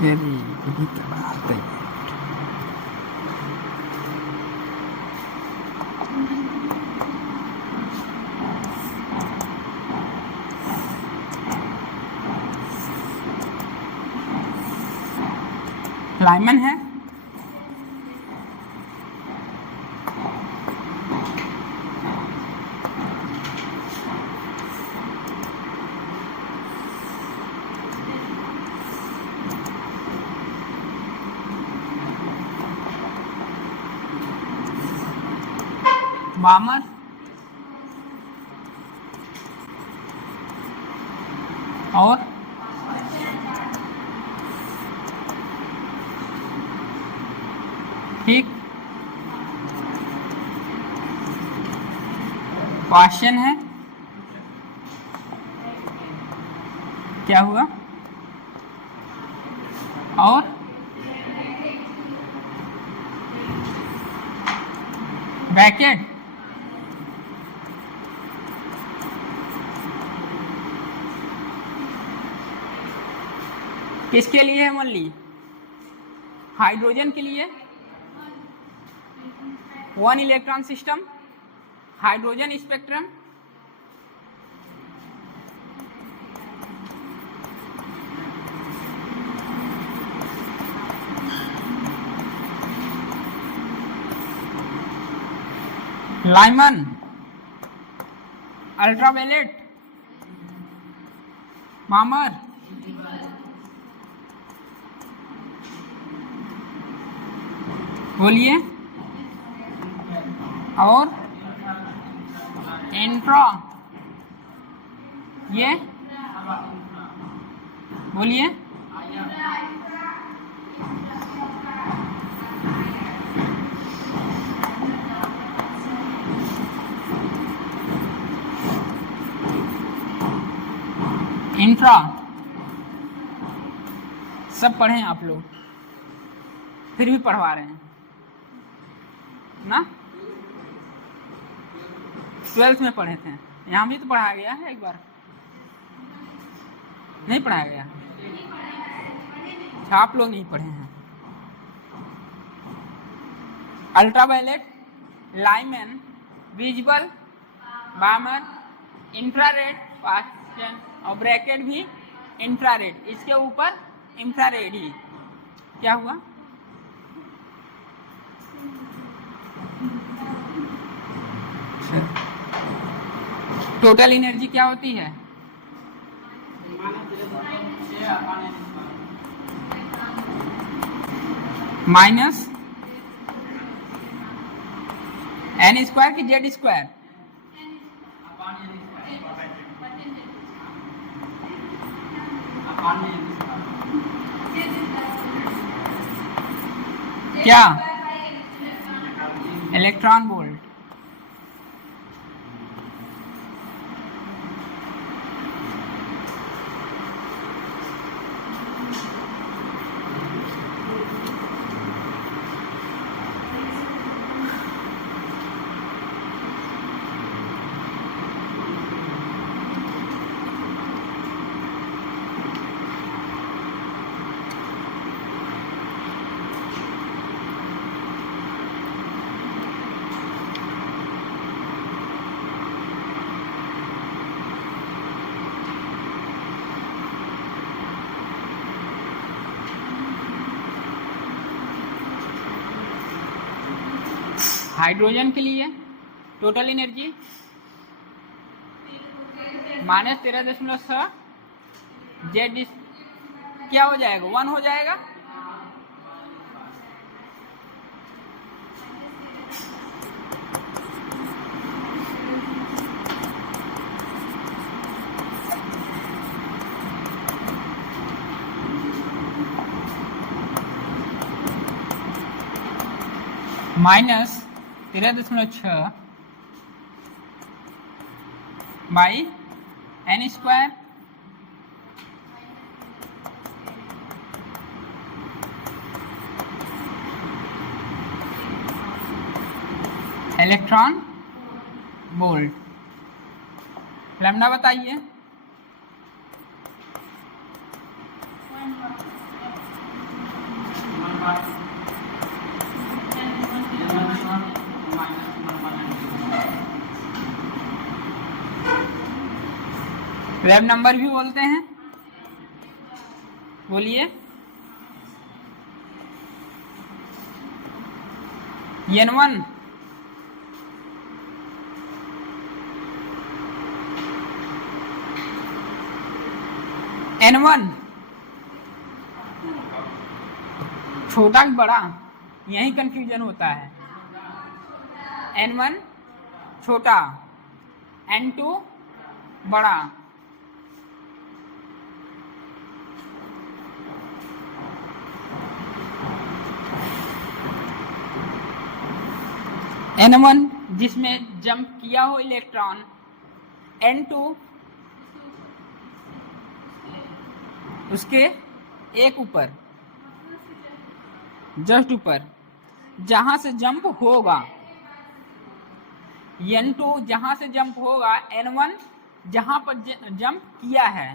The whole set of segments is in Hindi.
वेरी गुड बात है। लाइमन है, बामर और ठीक क्वेश्चन है, क्या हुआ और ब्रैकेट किसके लिए है मल्ली? हाइड्रोजन के लिए 1 electron system, hydrogen spectrum, Lyman, ultraviolet, Balmer, बोलिए, और इंट्रा, ये बोलिए, इंट्रा सब पढ़े हैं आप लोग, फिर भी पढ़वा रहे हैं ना। 12th में पढ़े थे, यहाँ भी तो पढ़ाया गया है, एक बार नहीं पढ़ाया गया? अच्छा, आप लोग नहीं पढ़े हैं। Ultraviolet, Lyman, visible, बामर, infrared, question और ब्रैकेट भी इंफ्रारेड, इसके ऊपर इंफ्रारेड ही। क्या हुआ? टोटल एनर्जी क्या होती है? माइनस n स्क्वायर की जेड स्क्वायर? क्या? Electron volt. हाइड्रोजन के लिए टोटल एनर्जी -13.6 जेड, क्या हो जाएगा? 1 हो जाएगा। -13.6 by n square electron volt. Lambda बताइए। वेब नंबर भी बोलते हैं, बोलिए। N1, N1 छोटा कि बड़ा, यही कंफ्यूजन होता है। N1 छोटा, N2 बड़ा। N1 जिसमें जंप किया हो इलेक्ट्रॉन, N2 उसके एक ऊपर, जस्ट ऊपर, जहां से जंप होगा। N2 जहां से जंप होगा, N1 जहां पर जंप किया है,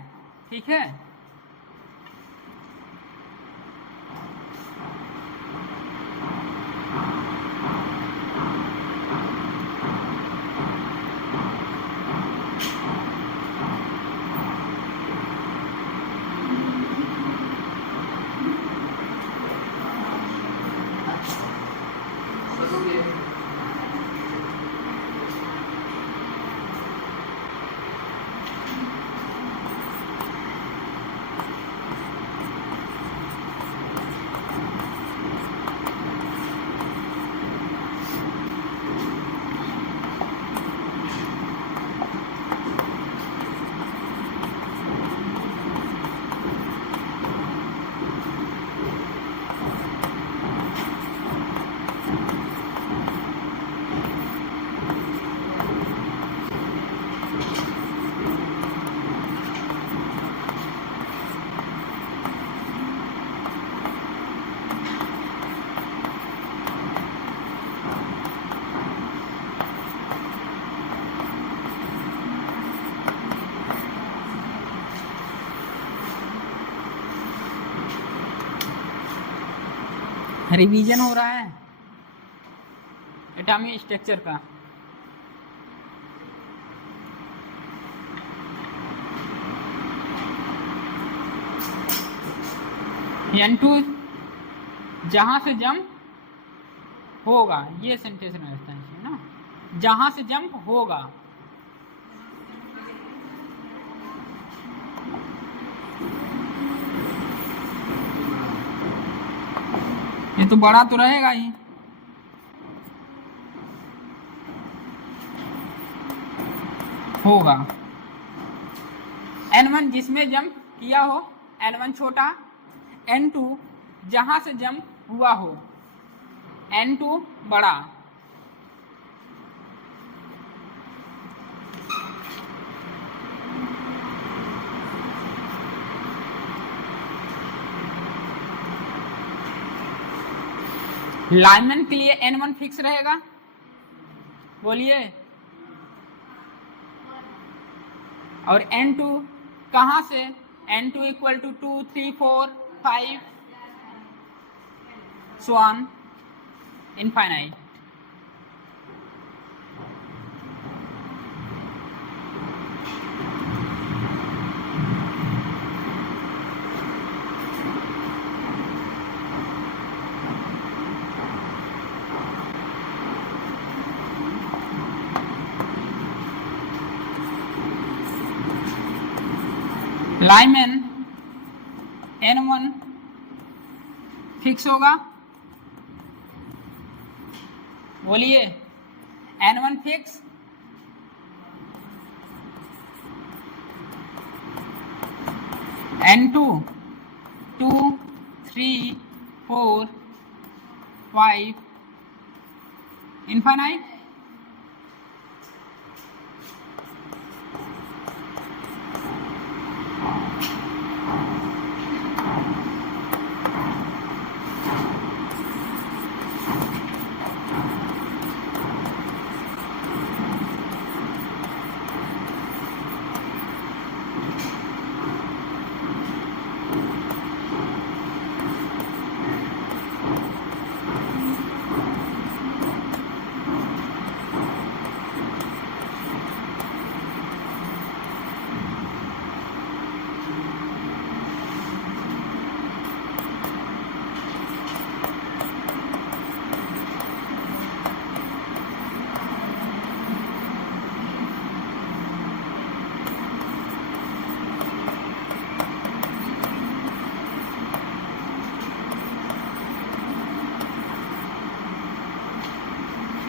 ठीक है। रिवीजन हो रहा है एटॉमिक स्ट्रक्चर का। N2 जहां से जंप होगा, ये सेंटेंस रहता है ना, जहां से जंप होगा। ये तो बड़ा तो रहेगा ही। होगा N1 जिसमें जंप किया हो, N1 छोटा, N2 जहां से जंप हुआ हो, N2 बड़ा। लाइनमैन के लिए N1 फिक्स रहेगा, बोलिए। और N2 कहां से, N2 equal to 2, 3, 4, 5 so on infinite। Lyman N1 fix होगा, बोलिए। N1 fix, N2 2, 3, 4, 5 infinite.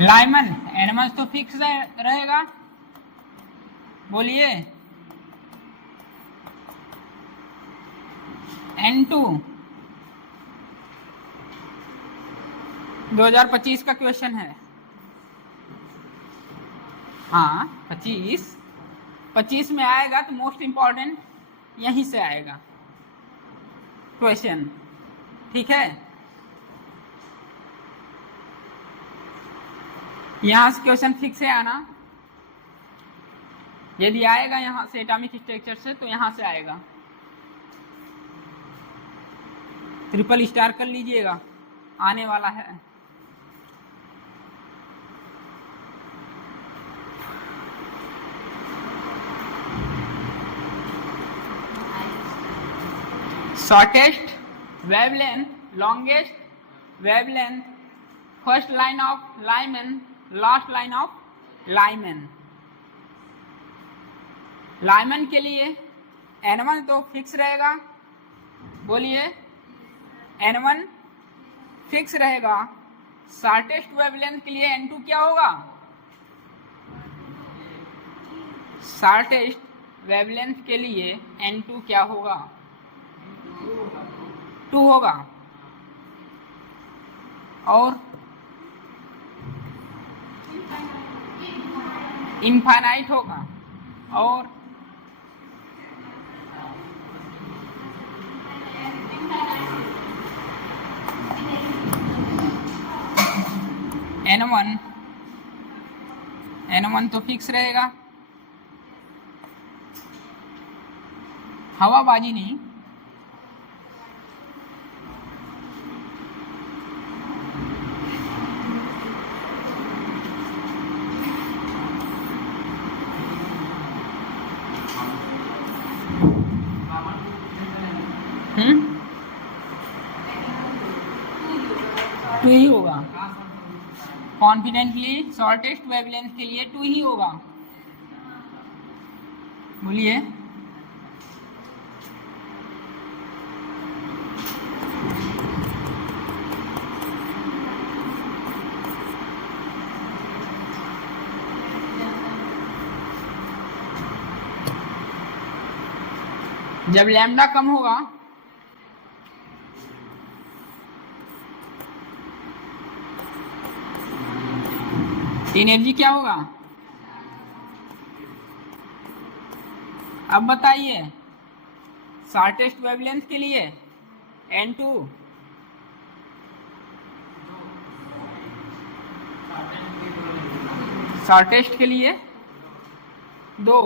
Lyman एनमस तो फिक्स रहेगा, बोलिए। N2 2025 का क्वेश्चन है। हाँ 25 में आएगा तो मोस्ट इंपॉर्टेंट यहीं से आएगा क्वेश्चन, ठीक है। यहां से क्वेश्चन फिक्स है आना, यदि आएगा यहां से एटॉमिक स्ट्रक्चर से तो यहां से आएगा। ट्रिपल स्टार कर लीजिएगा, आने वाला है। Shortest wavelength, longest wavelength, first line of Lyman, last line of Lyman. Lyman के लिए N1 तो फिक्स रहेगा, बोलिए। N1 फिक्स रहेगा। शॉर्टेस्ट वेवलेंथ के लिए N2 क्या होगा? शॉर्टेस्ट वेवलेंथ के लिए N2 क्या होगा? 2 होगा। और इनफाइनाइट होगा। और N1 तो फिक्स रहेगा, हवाबाजी नहीं। टू ही होगा। कॉन्फिडेंटली शॉर्टेस्ट वेवलेंथ के लिए 2 ही होगा, बोलिए। जब लैम्डा कम होगा एनर्जी क्या होगा? अब बताइए, शॉर्टेस्ट वेवलेंथ के लिए N2, शॉर्टेस्ट के लिए 2,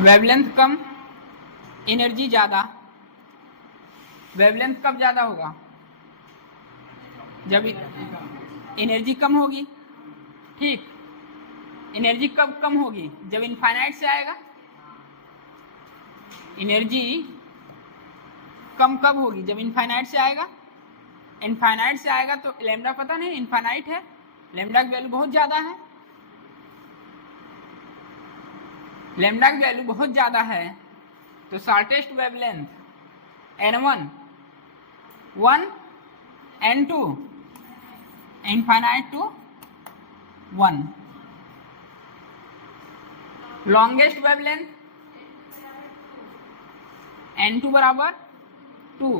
वेवलेंथ कम एनर्जी ज्यादा। वेवलेंथ कब ज्यादा होगा? जब एनर्जी कम होगी, ठीक। एनर्जी कब कम होगी? जब इनफाइनाइट से आएगा। एनर्जी कम कब होगी? जब इनफाइनाइट से आएगा। इनफाइनाइट से आएगा तो लैम्डा पता नहीं, इनफाइनाइट है, लैम्डा की वैल्यू बहुत ज्यादा है। लैम्डा की वैल्यू बहुत ज्यादा है तो shortest wavelength N1 1, N2 infinite to 1। Longest wavelength N2 बराबर 2।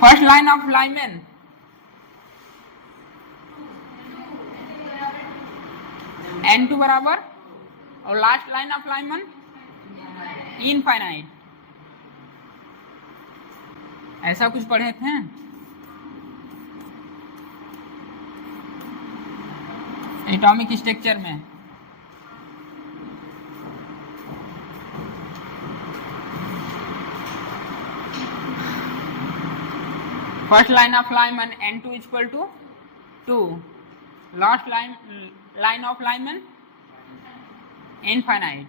First line of Lyman N2 बराबर, और last line of Lyman infinite. ऐसा कुछ पढ़े थे? एटॉमिक स्ट्रक्चर में। First line of Lyman N2 equal to 2, last line of Lyman infinite.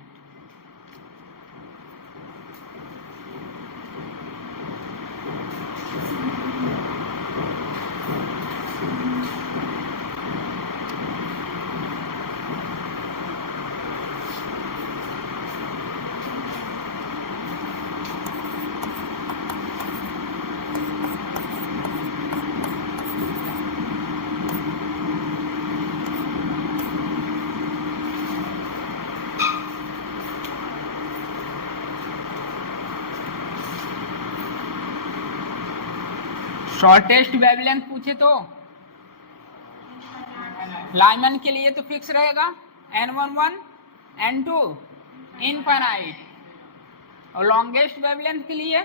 Shortest wavelength पूछे तो लाइमन के लिए तो फिक्स रहेगा n11 n2 इनफाइनाइट, और लॉन्गेस्ट वेवलेंथ के लिए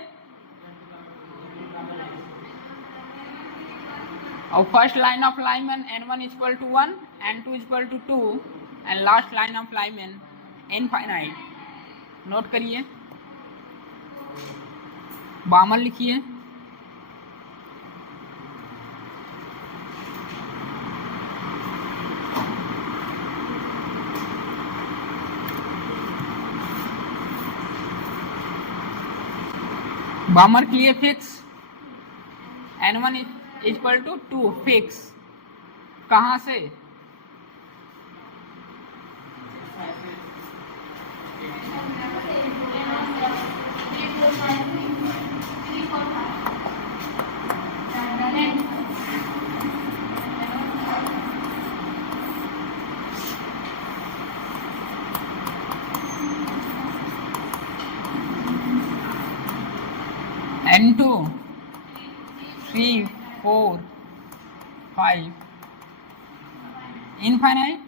और first line of Lyman n1 equal to 1 n2 equal to 2 and last line of Lyman infinite. Note करिए, बामर लिखिए। बामर के लिए fix n1 equal to 2 fix, कहाँ से? n2 3 4 5 infinite.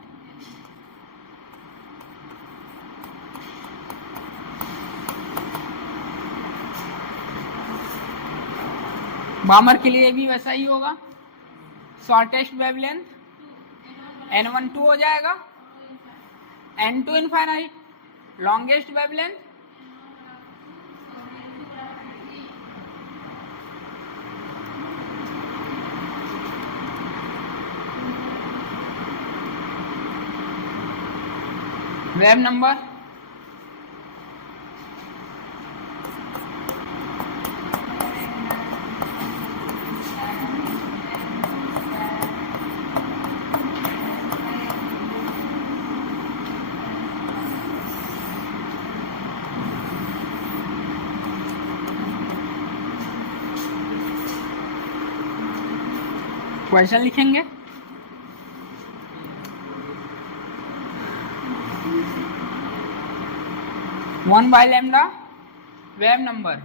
बामर के लिए भी वैसा ही होगा। शॉर्टेस्ट वेवलेंथ n1 2 हो जाएगा, n2 infinite. Longest wavelength wave number question लिखेंगे। One by lambda wave number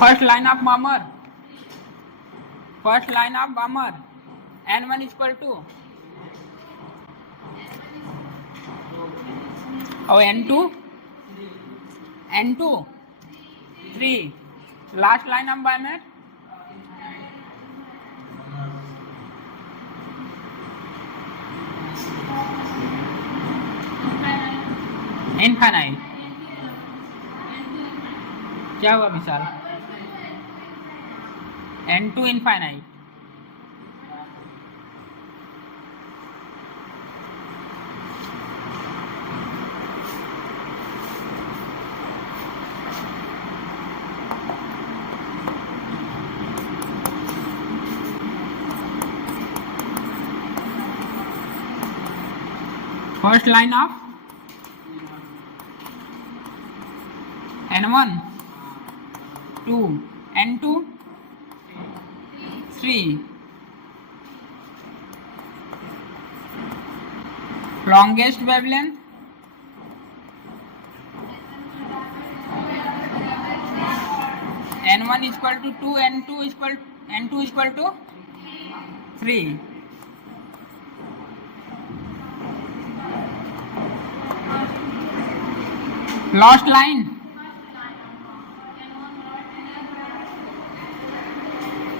first line of Balmer n1 equal to और n2 3 last line of Balmer infinite. क्या हुआ विशाल? n2 infinite. First line of n1 2 n2 3 longest wavelength n1 equal to 2 n2 equal to 3 last line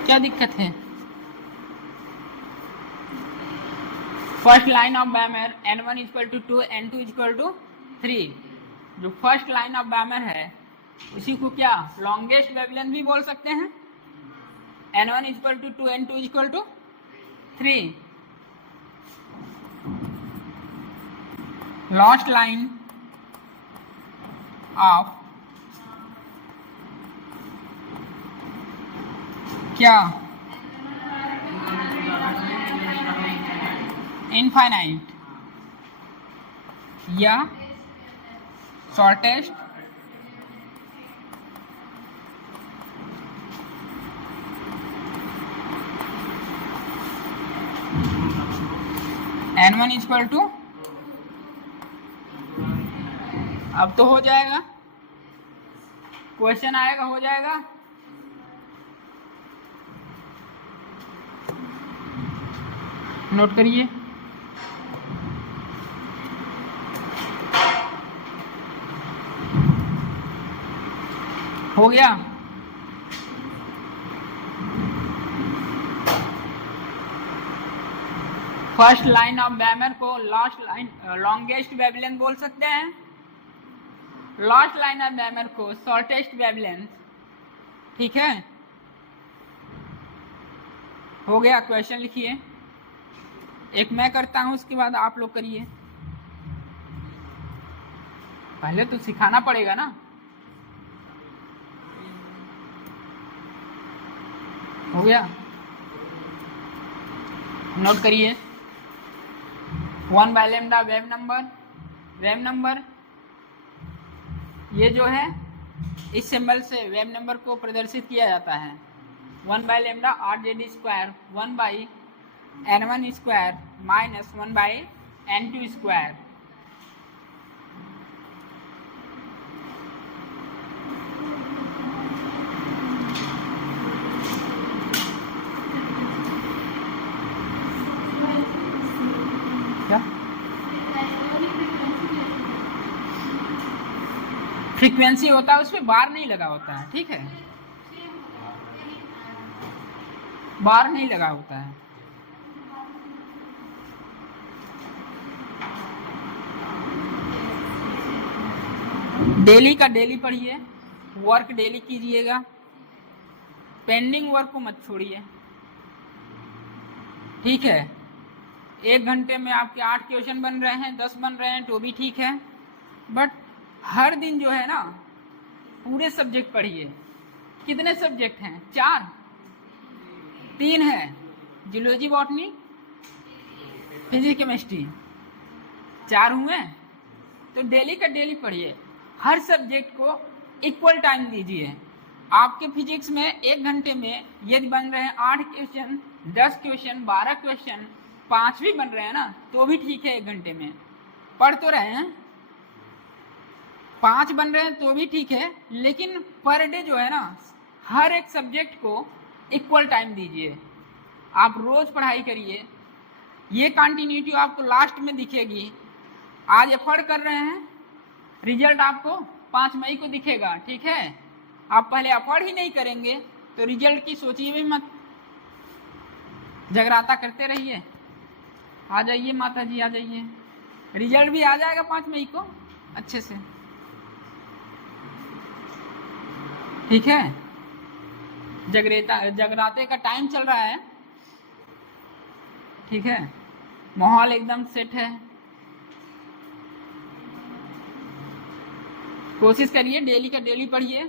क्या दिक्कत है? First line of Balmer n1 equal to 2 n2 equal to 3, जो फर्स्ट लाइन ऑफ बैमर है उसी को क्या लॉन्गेस्ट वेवलेंथ भी बोल सकते हैं। n1 equal to 2 n2 equal to 3। Last line of क्या इनफाइनाइट या शॉर्टेस्ट n1 इक्वल टू, अब तो हो जाएगा, क्वेश्चन आएगा, हो जाएगा। नोट करिए, हो गया। फर्स्ट लाइन ऑफ बैमर को लास्ट लाइन लॉन्गेस्ट वेवलेंथ बोल सकते हैं, लास्ट लाइन ऑफ बैमर को शॉर्टेस्ट वेवलेंथ। ठीक है, हो गया। क्वेश्चन लिखिए, एक मैं करता हूं, उसके बाद आप लोग करिए। पहले तो सिखाना पड़ेगा ना। हो गया, नोट करिए। 1 बाय लैम्डा वेव नंबर ये जो है इस सिंबल से वेव नंबर को प्रदर्शित किया जाता है। 1 by lambda RZ square 1 by n1 square minus 1 by n2 square. Frequency होता है, उसमें बार नहीं लगा होता है। ठीक है, बार नहीं लगा होता है। डेली का डेली पढ़िए, वर्क डेली कीजिएगा, पेंडिंग वर्क को मत छोड़िए। ठीक है, 1 घंटे में आपके 8 क्वेश्चन बन रहे हैं, 10 बन रहे हैं तो भी ठीक है, बट हर दिन जो है ना पूरे सब्जेक्ट पढ़िए। कितने सब्जेक्ट हैं? 4, 3 है, जियोलॉजी, बॉटनी, फिजिक्स, केमिस्ट्री, 4 हुए। तो डेली का डेली पढ़िए, हर सब्जेक्ट को इक्वल टाइम दीजिए। आपके फिजिक्स में 1 घंटे में यदि बन रहे हैं 8 क्वेश्चन, 10 क्वेश्चन, 12 क्वेश्चन, 5 भी बन रहे हैं ना तो भी ठीक है, 1 घंटे में पढ़ तो रहे हैं। 5 बन रहे हैं तो भी ठीक है, लेकिन पर डे जो है ना हर एक सब्जेक्ट को इक्वल टाइम दीजिए। आप रोज पढ़ाई करिए, ये कंटिन्यूटी आपको लास्ट में दिखेगी। आज एफर्ट कर रहे हैं, रिजल्ट आपको 5 मई को दिखेगा। ठीक है, आप पहले एफर्ट ही नहीं करेंगे तो रिजल्ट की सोचिए भी मत, जगराता करते रहिए। आ जाइए माता जी, आ जाइए, रिजल्ट भी आ जाएगा 5 मई को अच्छे से। ठीक है, जगराते का टाइम चल रहा है। ठीक है, माहौल एकदम सेट है। कोशिश करिए डेली का डेली पढ़िए।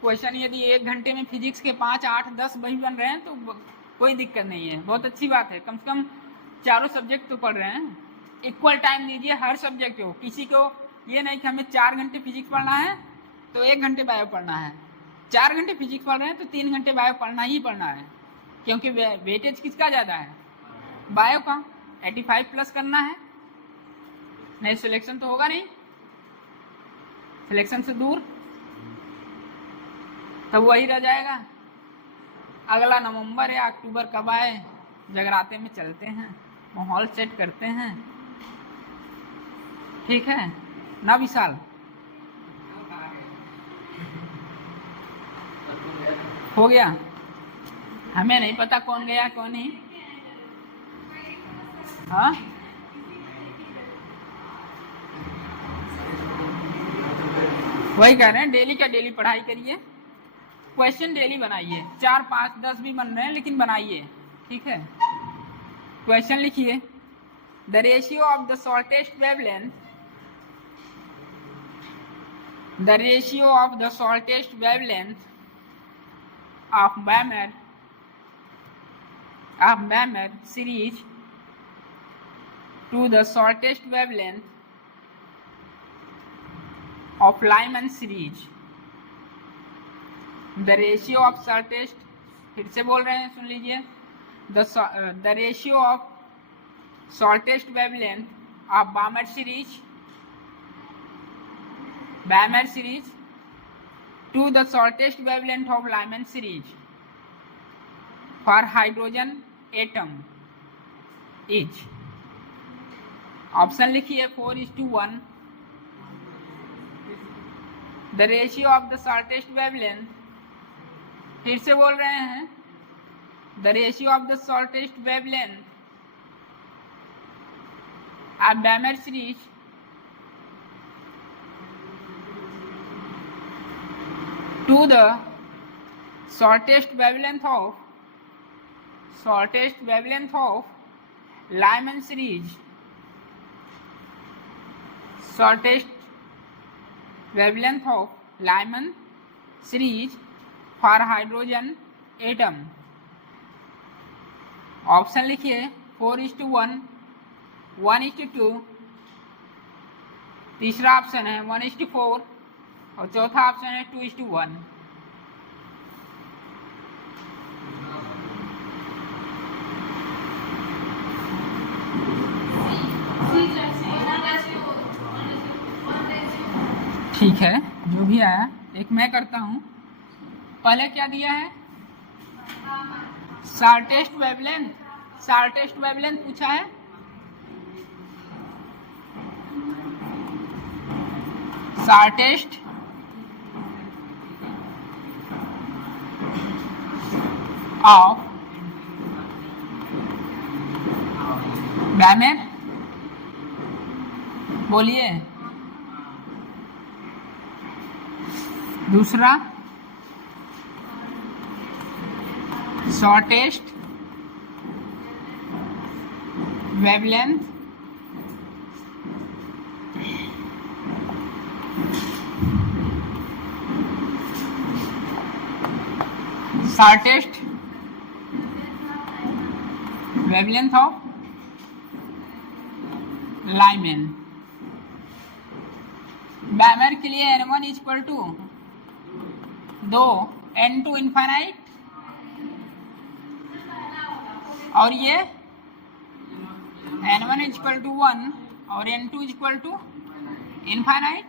क्वेश्चन यदि 1 घंटे में फिजिक्स के 5, 8, 10 वही बन रहे हैं तो कोई दिक्कत नहीं है, बहुत अच्छी बात है। कम से कम चारों सब्जेक्ट तो पढ़ रहे हैं। इक्वल टाइम दीजिए हर सब्जेक्ट को। किसी को ये नहीं कि हमें 4 घंटे फिजिक्स पढ़ना है तो 1 घंटे बायो पढ़ना है, 4 घंटे फिजिक्स पढ़ रहे हैं तो 3 घंटे बायो पढ़ना ही पढ़ना है। क्योंकि वेटेज किसका ज़्यादा है? बायो का। 85 प्लस करना है, नहीं सिलेक्शन तो होगा नहीं, सिलेक्शन से दूर, तब वही रह जाएगा। अगला नवंबर या अक्टूबर कब आए, जगराते में चलते हैं, माहौल सेट करते हैं। ठीक है ना विशाल? हो गया, हमें नहीं पता कौन गया कौन नहीं। हाँ, वही कह रहे हैं, डेली का डेली पढ़ाई करिए, क्वेश्चन डेली बनाइए। 4, 5, 10 भी बन रहे हैं लेकिन बनाइए। ठीक है, क्वेश्चन लिखिए। The ratio of the shortest wavelength, the ratio of the shortest wavelength of Balmer series to the shortest wavelength of Lyman series. The ratio of shortest, फिर से बोल रहे हैं, सुन लीजिए, the ratio of shortest wavelength of Balmer series to the shortest wavelength of Lyman series for hydrogen atom is, option लिखिए 4:1. The ratio of the shortest wavelength, फिर से बोल रहे हैं, the ratio of the shortest wavelength of Balmer series to the shortest wavelength of Lyman series, shortest wavelength of Lyman series for hydrogen atom. Option लिखिए 4:1, 1:2, तीसरा ऑप्शन है 1:4 और चौथा ऑप्शन है 2:1. ठीक है, जो भी आया एक मैं करता हूं. पहले क्या दिया है, शॉर्टेस्ट वेवलेंथ पूछा है. शॉर्टेस्ट ऑफ बैमर, बोलिए. दूसरा शॉर्टेस्ट वेवलेंथ ऑफ लाइमन. बैमर के लिए N1 equal to 2, N2 infinite, और ये N1 इक्वल टू 1 और N2 equal to infinite.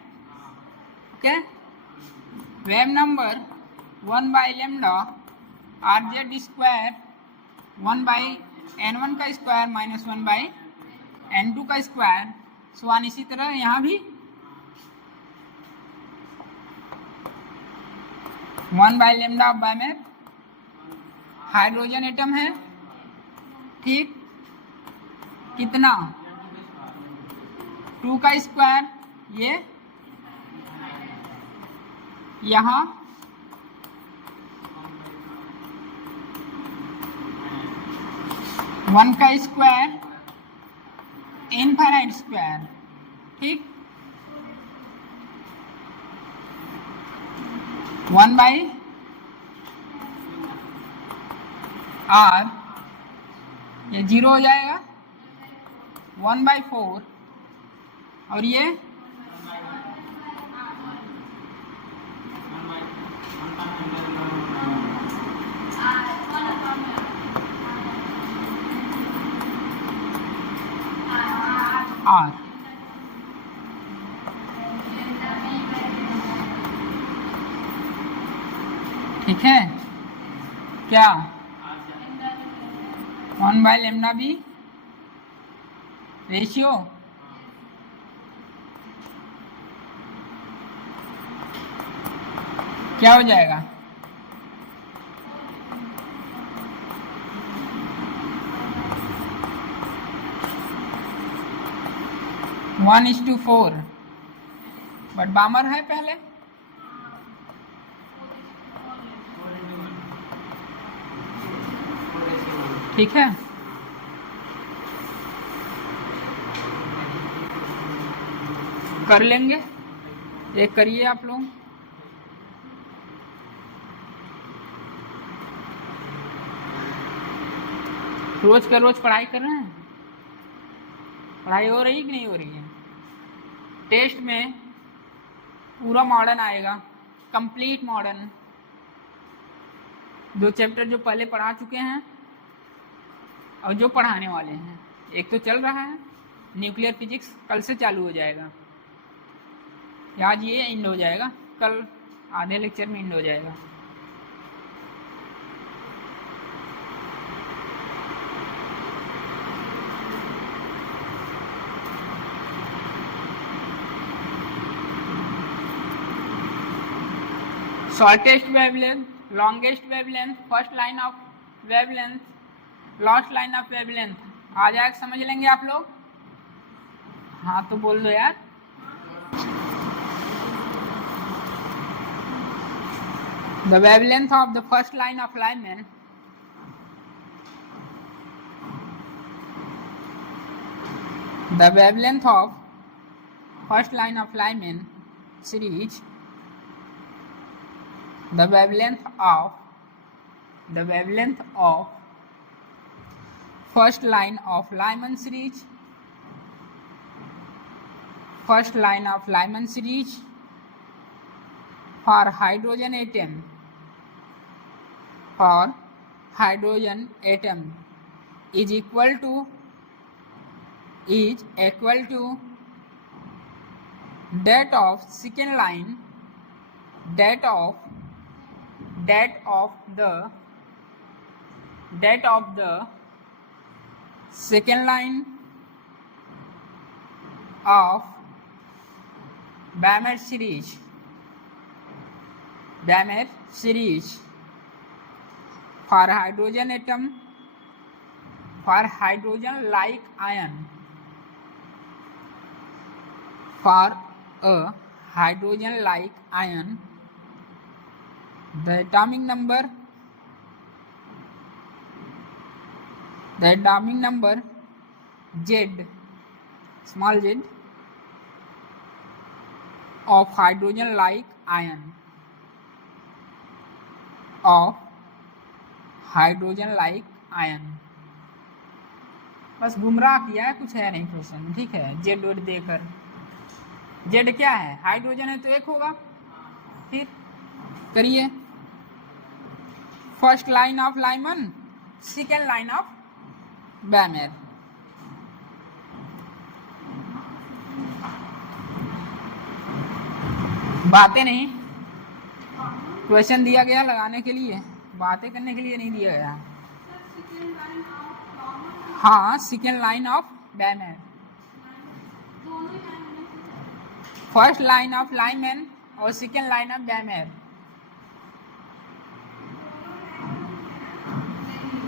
Okay, wave number 1/λ RZ square 1/N1 का स्क्वायर माइनस 1/N2 का स्क्वायर, स्वान. इसी तरह यहाँ भी 1/λ ऑफ बैमर, हाइड्रोजन एटम है, ठीक. कितना, 2 का स्क्वायर, ये यहाँ 1 का स्क्वायर, इनफाइनाइट स्क्वायर, ठीक. 1/r, ये 0 हो जाएगा, 1/4 और ये r. ठीक है क्या, 1/λ भी रेशियो. क्या हो जाएगा, वन इज टू 4, बट बामर है पहले. ठीक है, कर लेंगे, एक करिए आप लोग. रोज का रोज पढ़ाई कर रहे हैं, पढ़ाई हो रही कि नहीं हो रही है? टेस्ट में पूरा मॉडर्न आएगा, कंप्लीट मॉडर्न, 2 चैप्टर जो पहले पढ़ा चुके हैं और जो पढ़ाने वाले हैं। एक तो चल रहा है न्यूक्लियर फिजिक्स, कल से चालू हो जाएगा, आज ये एंड हो जाएगा, कल आधे लेक्चर में एंड हो जाएगा। Shortest wavelength, longest wavelength, first line of wavelength, last line of wavelength आ जाएगा, समझ लेंगे आप लोग? हाँ तो बोल दो यार। The wavelength of the first line of Lyman series, the wavelength of first line of Lyman series, for hydrogen atom is equal to that of second line, that of the second line of Balmer series, for hydrogen atom, for hydrogen like ion, for a hydrogen like ion, the atomic number Z, small z, of hydrogen like ion, बस गुमराह किया है, कुछ है नहीं क्वेश्चन, ठीक है। जेड वर्ड देकर, जेड क्या है? हाइड्रोजन है तो एक होगा, फिर करिए। First line of Lyman, second line of Balmer. बातें नहीं, क्वेश्चन दिया गया लगाने के लिए, बातें करने के लिए नहीं दिया गया। हाँ, second line of Balmer, first line of Lyman और second line of Balmer.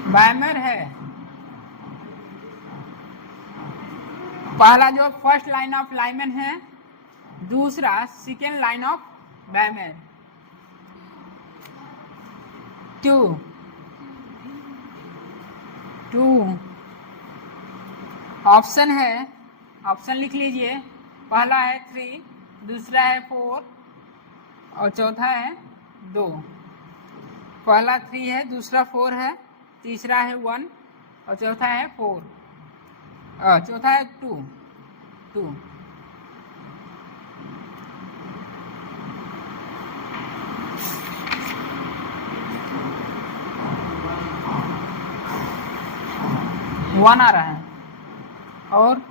Balmer है पहला जो फर्स्ट लाइन ऑफ लाइमन है, दूसरा second line of Balmer. 2 option है, ऑप्शन लिख लीजिए। पहला है 3, दूसरा है 4 और चौथा है 2। पहला 3 है, दूसरा 4 है, तीसरा है 1 और चौथा है 4, चौथा है 2। 1 आ रहा है। और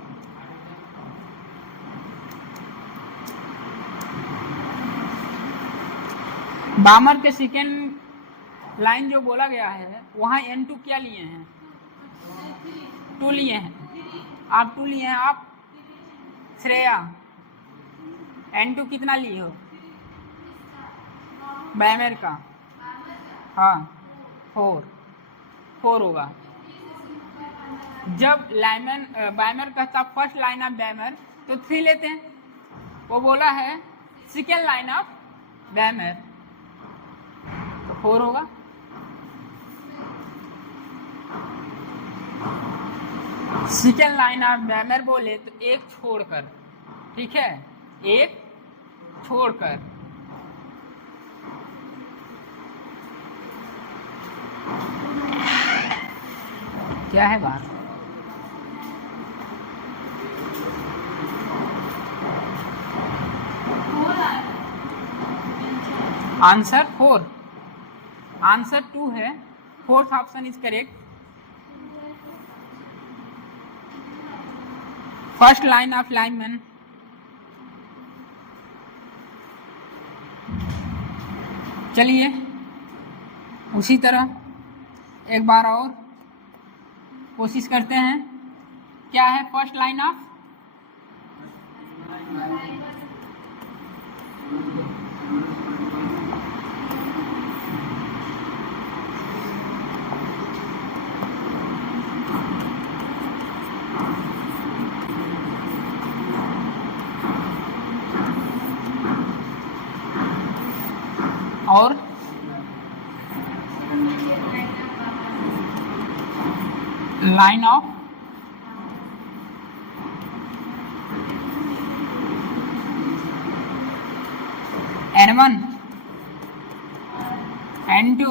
बामर के सेकेंड लाइन जो बोला गया है, वहां N2 क्या लिए हैं? 2 लिए हैं। आप 2 लिए हैं, आप श्रेया N2 कितना लिए हो बैमर का? हाँ, 4 होगा। जब लाइमन बैमर कहता फर्स्ट लाइन ऑफ बैमर तो 3 लेते हैं, वो बोला है सेकेंड लाइन ऑफ बैमर तो 4 होगा। सेकेंड लाइन ऑफ बैमर बोले तो एक छोड़कर, ठीक है, एक छोड़कर। क्या है बात? आंसर 4, आंसर 2 है, fourth option is correct. First line of lineman. चलिए उसी तरह एक बार और कोशिश करते हैं। क्या है फर्स्ट लाइन ऑफ? और line of N1 N2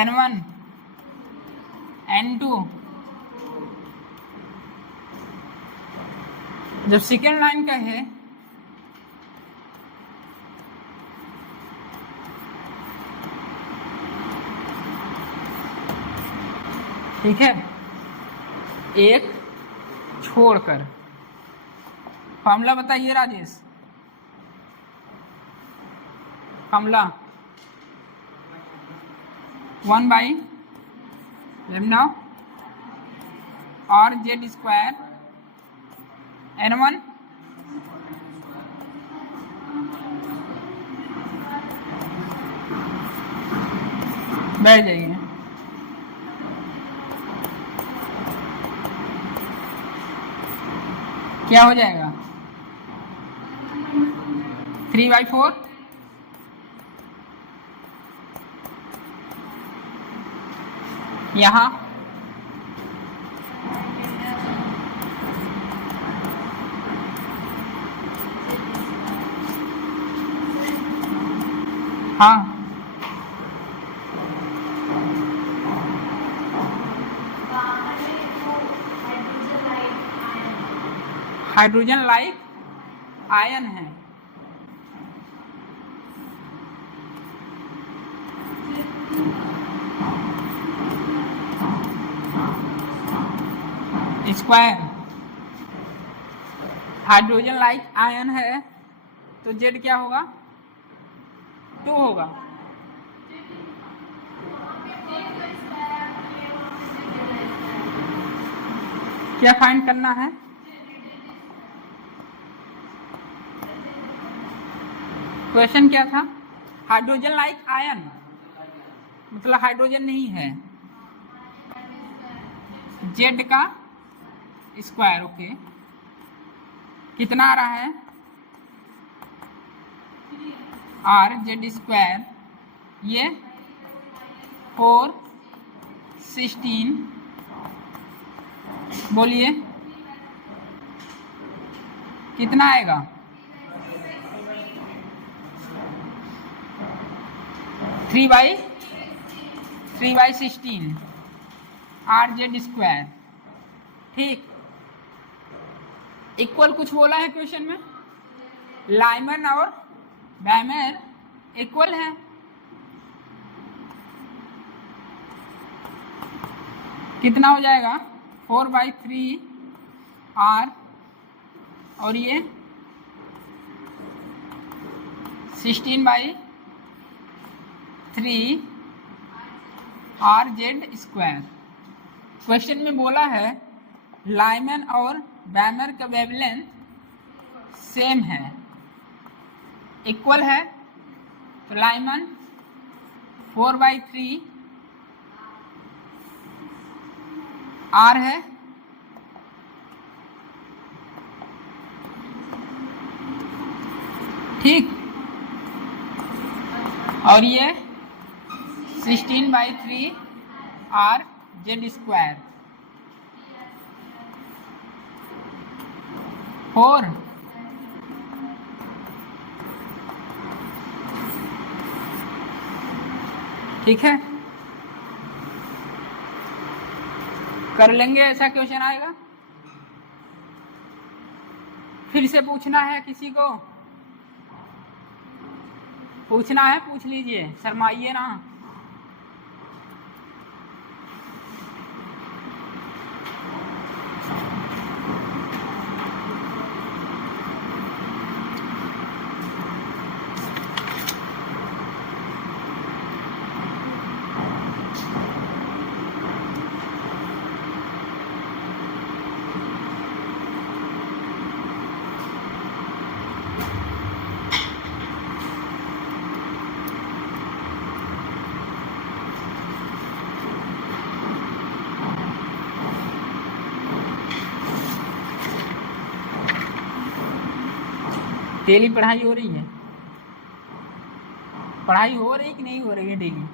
N1 N2। जब सेकेंड लाइन का है ठीक है, एक छोड़कर। फॉर्मूला बताइए राजेश। फॉर्मूला 1/λ और z स्क्वायर N1 बैठ जाइए। क्या हो जाएगा? 3/4 यहाँ हाँ हाइड्रोजन लाइक आयन है। स्क्वायर हाइड्रोजन लाइक आयन है तो जेड क्या होगा? 2 होगा। क्या फाइंड करना है? क्वेश्चन क्या था? हाइड्रोजन लाइक आयन मतलब हाइड्रोजन नहीं है, जेड का स्क्वायर। ओके, कितना आ रहा है? आर जेड स्क्वायर, ये 4 16। बोलिए कितना आएगा? 3/16 आर जेड स्क्वायर। ठीक, इक्वल कुछ बोला है क्वेश्चन में? लाइमन और बैमर इक्वल है। कितना हो जाएगा? 4/3 आर और ये 16/3 आर जेड स्क्वायर। क्वेश्चन में बोला है लाइमन और बैमर का वेवलेंथ सेम है, इक्वल है, तो लाइमन 4/3 आर है, ठीक, और ये 16/3 आर जेड स्क्वायर 4। ठीक है, कर लेंगे। ऐसा क्वेश्चन आएगा, फिर से पूछना है किसी को? पूछना है पूछ लीजिए, शर्माइए ना। डेली पढ़ाई हो रही है? पढ़ाई हो रही कि नहीं हो रही है डेली?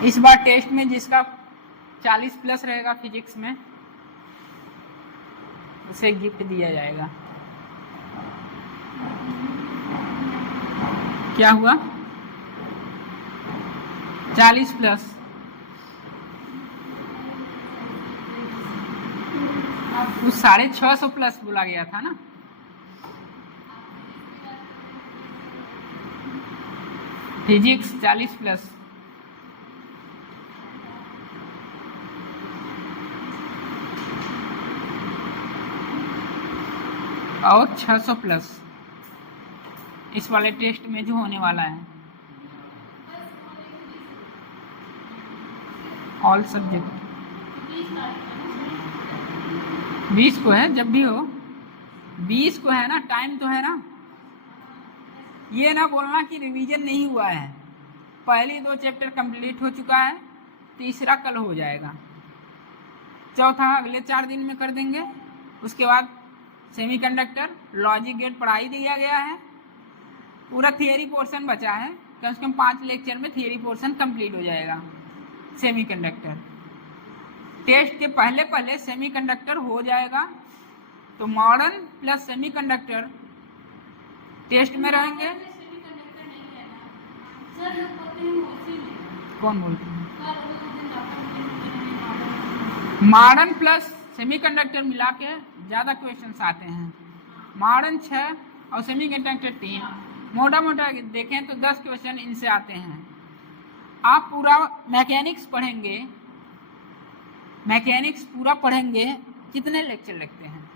इस बार टेस्ट में जिसका 40 प्लस रहेगा फिजिक्स में, उसे गिफ्ट दिया जाएगा। क्या हुआ? 40 प्लस। उस 650 प्लस बोला गया था ना। Physics 40 plus. और 600 प्लस इस वाले टेस्ट में जो होने वाला है। ऑल सब्जेक्ट 20 को है, जब भी हो 20 को है ना, टाइम तो है ना। ये ना बोलना कि रिवीजन नहीं हुआ है। पहली 2 चैप्टर कंप्लीट हो चुका है, तीसरा कल हो जाएगा, चौथा अगले 4 दिन में कर देंगे। उसके बाद सेमीकंडक्टर लॉजिक गेट पढ़ाई दिया गया है, पूरा थियरी पोर्शन बचा है। कम से कम 5 लेक्चर में थियरी पोर्शन कंप्लीट हो जाएगा। सेमीकंडक्टर टेस्ट के पहले पहले सेमीकंडक्टर हो जाएगा, तो मॉडर्न प्लस सेमीकंडक्टर टेस्ट में रहेंगे। कौन बोलते हैं? मॉडर्न प्लस सेमीकंडक्टर मिला के ज़्यादा क्वेश्चंस आते हैं। मॉडर्न 6 और सेमीकंडक्टर 3, मोटा मोटा देखें तो 10 क्वेश्चन इनसे आते हैं। आप पूरा मैकेनिक्स पढ़ेंगे, मैकेनिक्स पूरा पढ़ेंगे, कितने लेक्चर लगते हैं?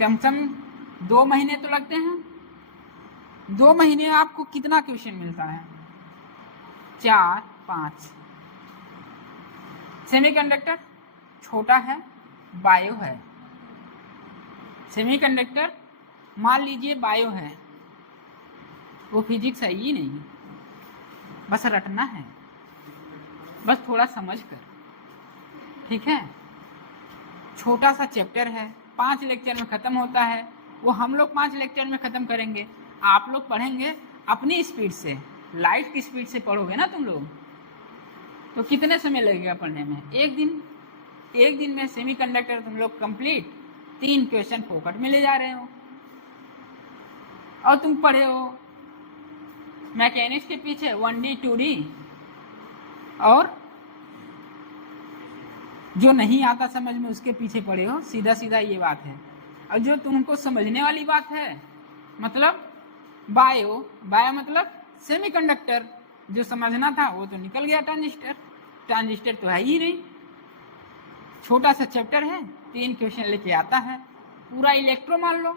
कम से कम 2 महीने तो लगते हैं। 2 महीने आपको कितना क्वेश्चन मिलता है? 4, 5। सेमीकंडक्टर छोटा है, बायो है। सेमीकंडक्टर मान लीजिए बायो है, वो फिजिक्स है ही नहीं, बस रटना है, बस थोड़ा समझ कर, ठीक है। छोटा सा चैप्टर है, 5 लेक्चर में ख़त्म होता है। वो हम लोग 5 लेक्चर में ख़त्म करेंगे, आप लोग पढ़ेंगे अपनी स्पीड से, लाइट की स्पीड से पढ़ोगे ना तुम लोग, तो कितने समय लगेगा पढ़ने में? एक दिन में सेमीकंडक्टर तुम लोग कंप्लीट, 3 क्वेश्चन फोकट में ले जा रहे हो। और तुम पढ़े हो मैकेनिक्स के पीछे 1D 2D, और जो नहीं आता समझ में उसके पीछे पढ़े हो। सीधा सीधा ये बात है। और जो तुमको समझने वाली बात है, मतलब बायो मतलब सेमीकंडक्टर, जो समझना था वो तो निकल गया। ट्रांजिस्टर तो है ही नहीं, छोटा सा चैप्टर है, 3 क्वेश्चन लेके आता है। पूरा इलेक्ट्रो मान लो,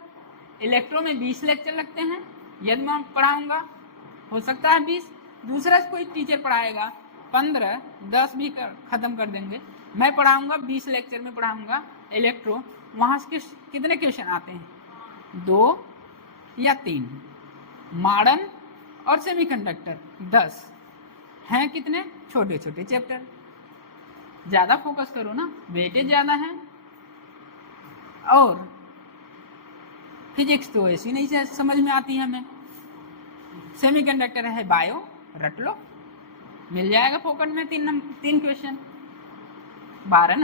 इलेक्ट्रो में 20 लेक्चर लगते हैं। यदि मैं पढ़ाऊंगा हो सकता है 20, दूसरा कोई टीचर पढ़ाएगा 15, 10 भी ख़त्म कर देंगे। मैं पढ़ाऊंगा 20 लेक्चर में पढ़ाऊंगा इलेक्ट्रो, वहाँ से कितने क्वेश्चन आते हैं? 2 या 3। मॉडर्न और सेमीकंडक्टर 10 हैं। कितने छोटे छोटे चैप्टर, ज़्यादा फोकस करो ना, वेटेज ज़्यादा है। और फिजिक्स तो ऐसी नहीं समझ में आती है हमें, सेमीकंडक्टर है बायो, रट लो, मिल जाएगा फोकट में 3 क्वेश्चन। 12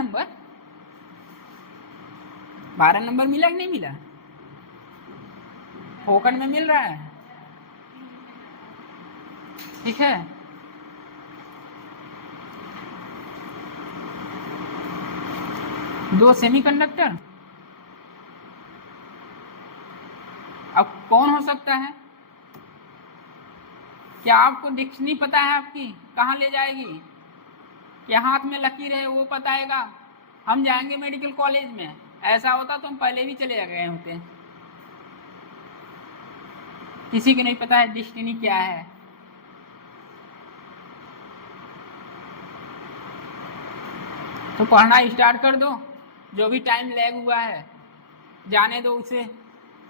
नंबर मिला कि नहीं मिला? फोकट में मिल रहा है, ठीक है। दो सेमीकंडक्टर, अब कौन हो सकता है? क्या आपको डिक्शनरी पता है आपकी कहाँ ले जाएगी? क्या हाथ में लकीर है वो बताएगा? हम जाएंगे मेडिकल कॉलेज में, ऐसा होता तो हम पहले भी चले गए होते। किसी को नहीं पता है डिक्शनरी क्या है। तो पढ़ना स्टार्ट कर दो, जो भी टाइम लैग हुआ है जाने दो उसे,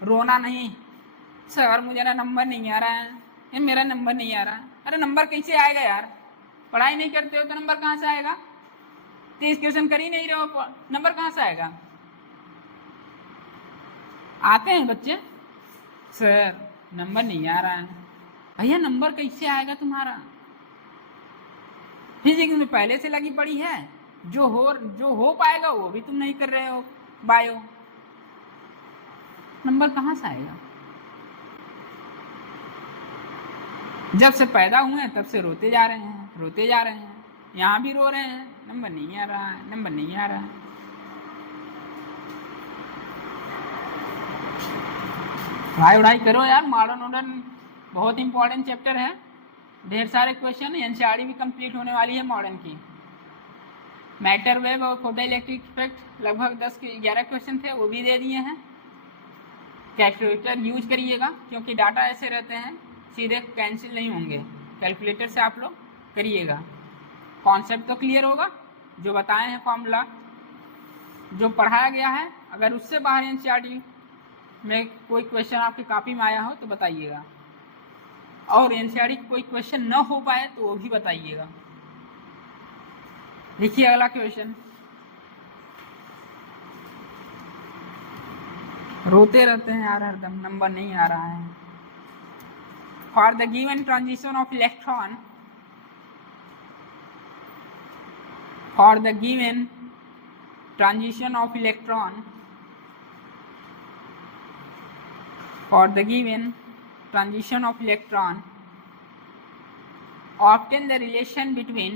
रोना नहीं। सर मुझे ना नंबर नहीं आ रहा है, ये मेरा नंबर नहीं आ रहा। अरे नंबर कैसे आएगा यार? पढ़ाई नहीं करते हो तो नंबर कहाँ से आएगा? 30 क्वेश्चन कर ही नहीं रहे हो, नंबर कहाँ से आएगा? आते हैं बच्चे, सर नंबर नहीं आ रहा है। भैया नंबर कैसे आएगा तुम्हारा? फिजिक्स में पहले से लगी पड़ी है, जो हो पाएगा वो भी तुम नहीं कर रहे हो। बायो नंबर कहाँ से आएगा? जब से पैदा हुए हैं तब से रोते जा रहे हैं, यहाँ भी रो रहे हैं, नंबर नहीं आ रहा है, नंबर नहीं आ रहा है। पढ़ाई करो यार, मॉडर्न बहुत इंपॉर्टेंट चैप्टर है, ढेर सारे क्वेश्चन। एनसीईआरटी भी कंप्लीट होने वाली है मॉडर्न की। मैटर वेव और फोटो इलेक्ट्रिक इफेक्ट लगभग 10 के 11 क्वेश्चन थे, वो भी दे दिए हैं। कैलकुलेटर यूज करिएगा, क्योंकि डाटा ऐसे रहते हैं सीधे कैंसिल नहीं होंगे, कैलकुलेटर से आप लोग करिएगा। कॉन्सेप्ट तो क्लियर होगा, जो बताए हैं फॉर्मूला, जो पढ़ाया गया है। अगर उससे बाहर एनसीईआरटी में कोई क्वेश्चन आपकी कॉपी में आया हो तो बताइएगा, और एनसीईआरटी कोई क्वेश्चन न हो पाए तो वो भी बताइएगा। देखिए अगला क्वेश्चन, रोते रहते हैं यार हरदम, नंबर नहीं आ रहा है। For the given transition of electron, for the given transition of electron, obtain the relation between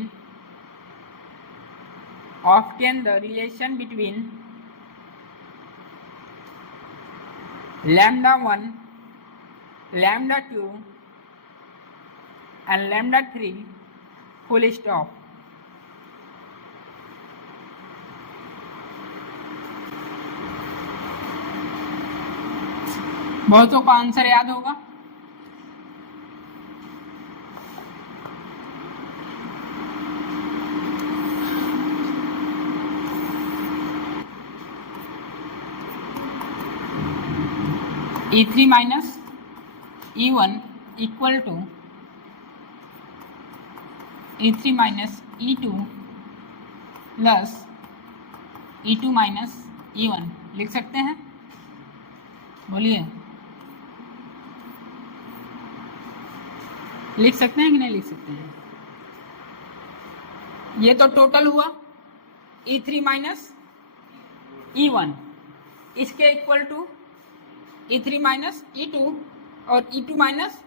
lambda 1, lambda 2 and lambda 3 full stop। बहुतों का आंसर याद होगा। E3 minus E1 equal to E3 minus E2 plus E2 minus E1 लिख सकते हैं? बोलिए, लिख सकते हैं कि नहीं लिख सकते हैं? ये तो टोटल हुआ E3 माइनस E1, इसके equal to E3 minus E2 और E2 माइनस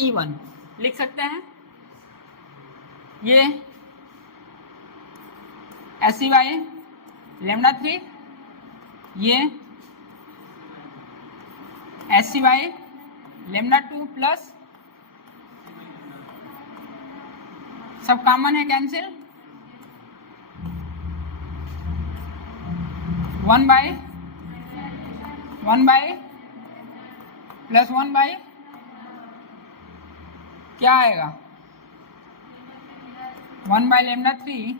E1 लिख सकते हैं। ये ऐसी वाई लैम्डा 3, ये ऐसी वाई लैम्डा 2 प्लस, सब कॉमन है, कैंसिल, 1 बाई प्लस 1 बाई क्या आएगा? 1 by lambda 3,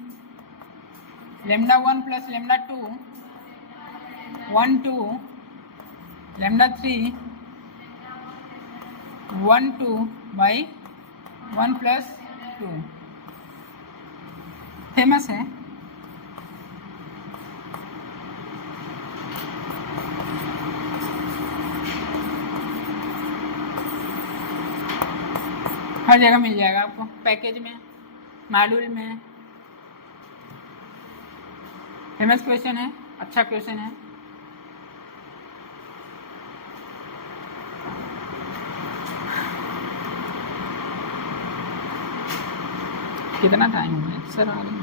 lambda 1 plus lambda 2, 1 2 lambda 3, 1 2 by 1 plus 2। Famous है। हर जगह मिल जाएगा आपको, पैकेज में, मॉड्यूल में। फेमस क्वेश्चन है, अच्छा क्वेश्चन है। कितना टाइम हो गया सर? आ रही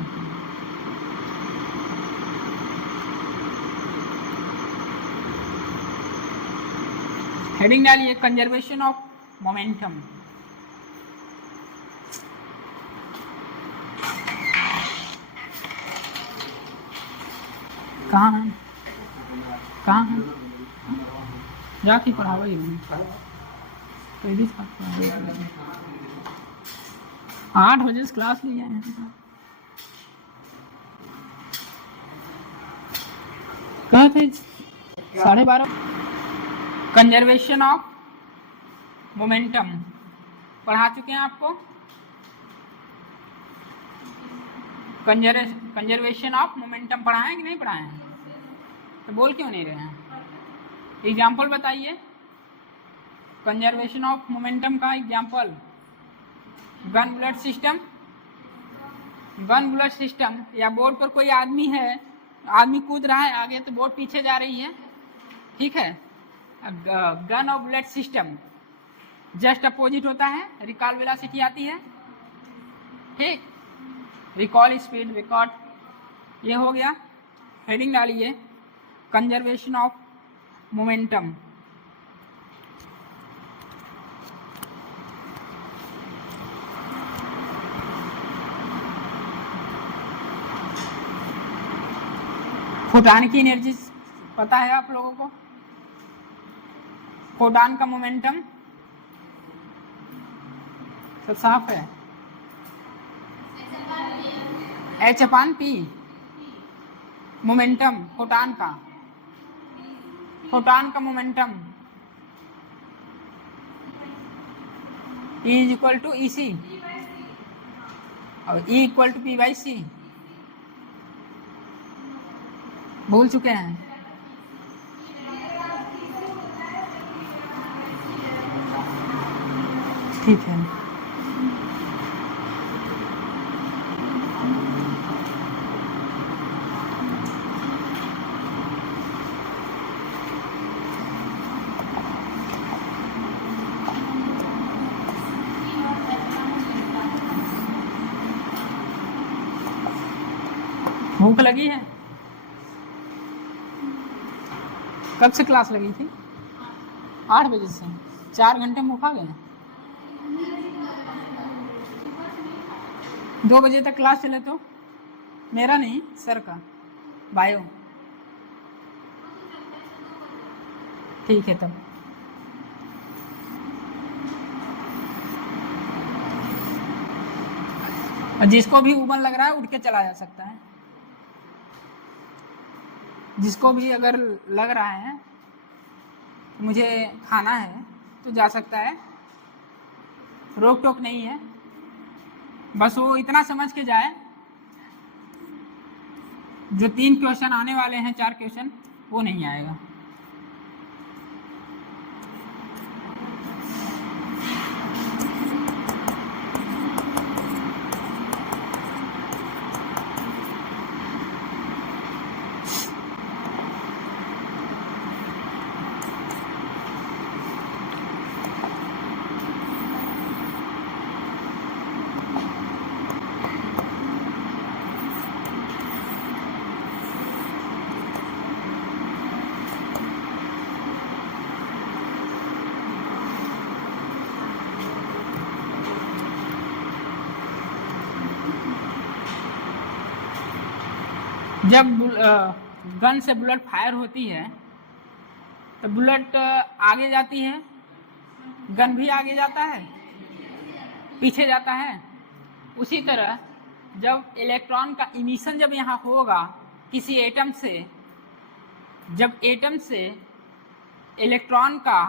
हेडिंग डालिए, कंजर्वेशन ऑफ मोमेंटम। कहाँ है? कहाँ है? जाके पढ़ावा ही होगी। 8 बजे से क्लास लिए हैं। कहाँ थे? 12:30। कंजर्वेशन ऑफ मोमेंटम पढ़ा चुके हैं आपको। कंजर्वेशन ऑफ मोमेंटम पढ़ाए कि नहीं पढ़ाए हैं? तो बोल क्यों नहीं रहे हैं? एग्जाम्पल बताइए कंजर्वेशन ऑफ मोमेंटम का। Example, gun bullet system. Gun bullet system, या बोर्ड पर कोई आदमी है, आदमी कूद रहा है आगे तो बोर्ड पीछे जा रही है, ठीक है। गन और बुलेट सिस्टम जस्ट अपोजिट होता है, रिकॉल वेलोसिटी आती है, ठीक। रिकॉल स्पीड, रिकॉर्ड, ये हो गया। हेडिंग डालिए, कंजर्वेशन ऑफ मोमेंटम। फोटॉन की एनर्जी पता है आप लोगों को? फोटॉन का मोमेंटम सब साफ है, h/p मोमेंटम फोटॉन का। फोटॉन का मोमेंटम E = EC और E = P/c। भूल चुके हैं? ठीक है। भूख लगी है? कब से क्लास लगी थी? 8 बजे से। 4 घंटे में भूखा गए। 2 बजे तक क्लास चले तो? मेरा नहीं, सर का, बायो। ठीक है तब। और जिसको भी ऊबन लग रहा है उठ के चला जा सकता है। जिसको भी अगर लग रहा है मुझे खाना है तो जा सकता है, रोक टोक नहीं है। बस वो इतना समझ के जाए, जो 3 क्वेश्चन आने वाले हैं, 4 क्वेश्चन, वो नहीं आएगा। जब गन से बुलेट फायर होती है तो बुलेट आगे जाती है, गन भी आगे जाता है, पीछे जाता है। उसी तरह जब इलेक्ट्रॉन का इमिशन जब यहाँ होगा किसी एटम से, जब एटम से इलेक्ट्रॉन का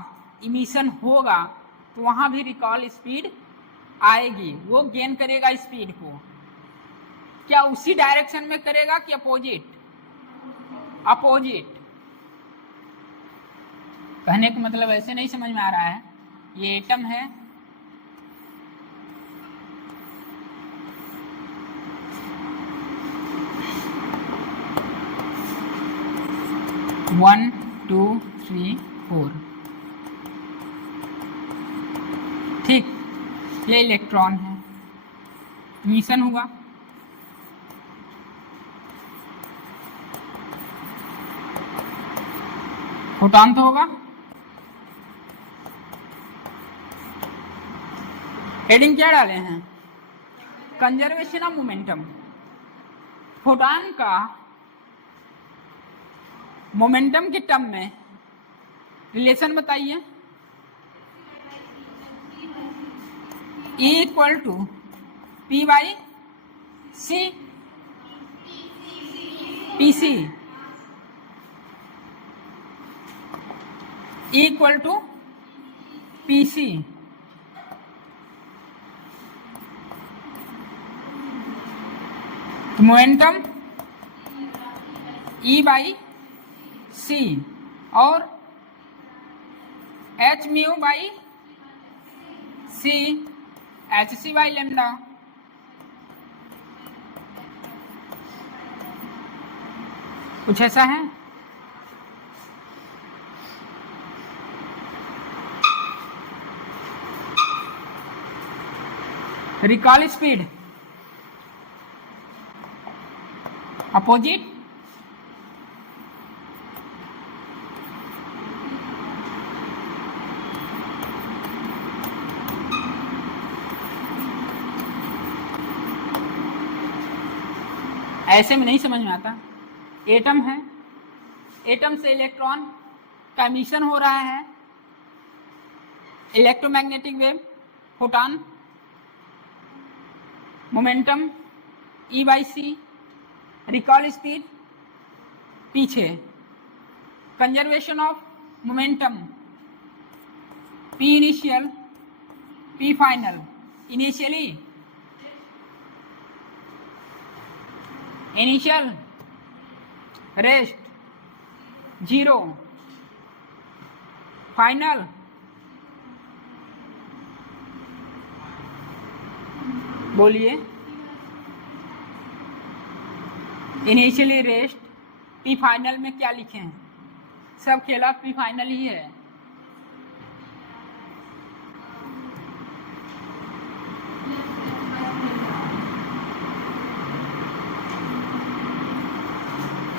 इमिशन होगा तो वहाँ भी रिकॉल स्पीड आएगी, वो गेन करेगा स्पीड को। क्या उसी डायरेक्शन में करेगा कि अपोजिट? अपोजिट। कहने का मतलब ऐसे नहीं समझ में आ रहा है, ये एटम है, 1 2 3 4। ठीक, ये इलेक्ट्रॉन है, इमिशन हुआ। फोटॉन तो होगा। हेडिंग क्या डाले हैं? Conservation of momentum. फोटॉन का मोमेंटम के टर्म में रिलेशन बताइए। E equal to P by C, PC। E equal to PC। तो मोमेंटम E बाई C और h mu by C, hc by lambda. कुछ ऐसा है? रिकॉल स्पीड अपोजिट ऐसे में नहीं समझ में आता। एटम है, एटम से इलेक्ट्रॉन का एमिशन हो रहा है, electromagnetic wave, photon, momentum E by C, recall speed पीछे, conservation of momentum P initial P final. Initially initial rest 0, final बोलिए। इनिशियली रेस्ट पी फाइनल में क्या लिखे हैं? सब खेला पी फाइनल ही है।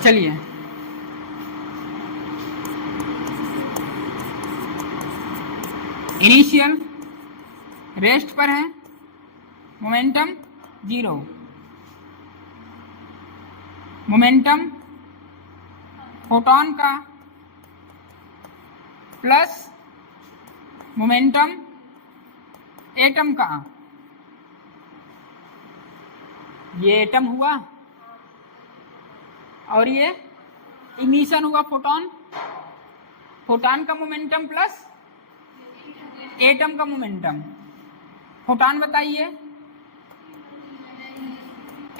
चलिए इनिशियल रेस्ट पर है, मोमेंटम 0, मोमेंटम फोटॉन का प्लस मोमेंटम एटम का। ये एटम हुआ और ये इमिशन हुआ फोटॉन। फोटॉन का मोमेंटम प्लस एटम का मोमेंटम। फोटॉन बताइए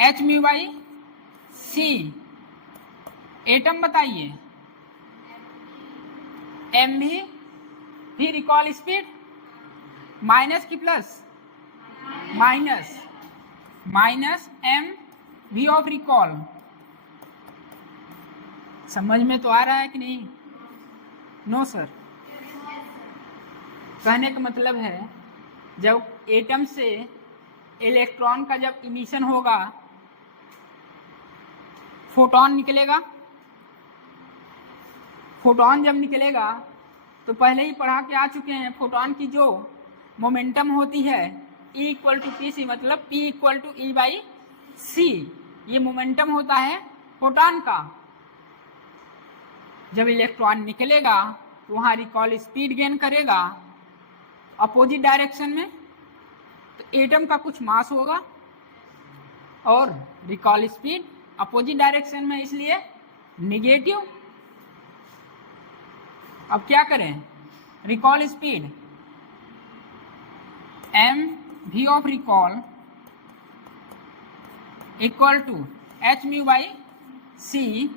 h mu by C। Atom बताइए m भी रिकॉल स्पीड माइनस की प्लस माइनस m भी ऑफ रिकॉल। समझ में तो आ रहा है कि नहीं? No sir. कहने का मतलब है जब एटम से इलेक्ट्रॉन का जब इमिशन होगा, फोटॉन निकलेगा। फोटॉन जब निकलेगा तो पहले ही पढ़ा के आ चुके हैं, फोटॉन की जो मोमेंटम होती है E equal to P C, मतलब P equal to E by C। ये मोमेंटम होता है फोटॉन का। जब इलेक्ट्रॉन निकलेगा तो वहाँ रिकॉल स्पीड गेन करेगा अपोजिट डायरेक्शन में, तो एटम का कुछ मास होगा और रिकॉल स्पीड अपोजिट डायरेक्शन में, इसलिए निगेटिव। अब क्या करें? Recoil speed m v of recoil equal to h mu by C,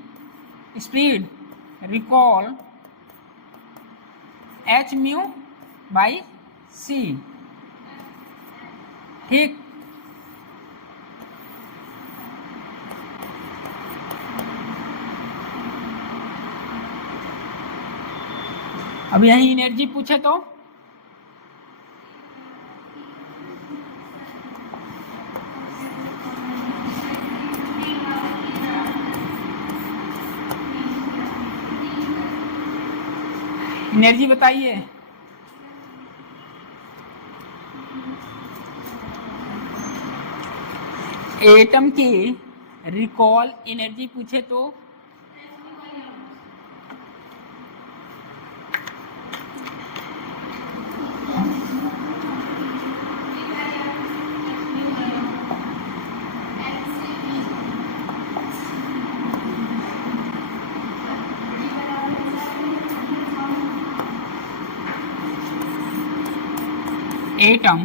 speed recoil h mu by C। ठीक, अब यही एनर्जी पूछे तो एनर्जी बताइए। एटम की रिकॉल एनर्जी पूछे तो एटम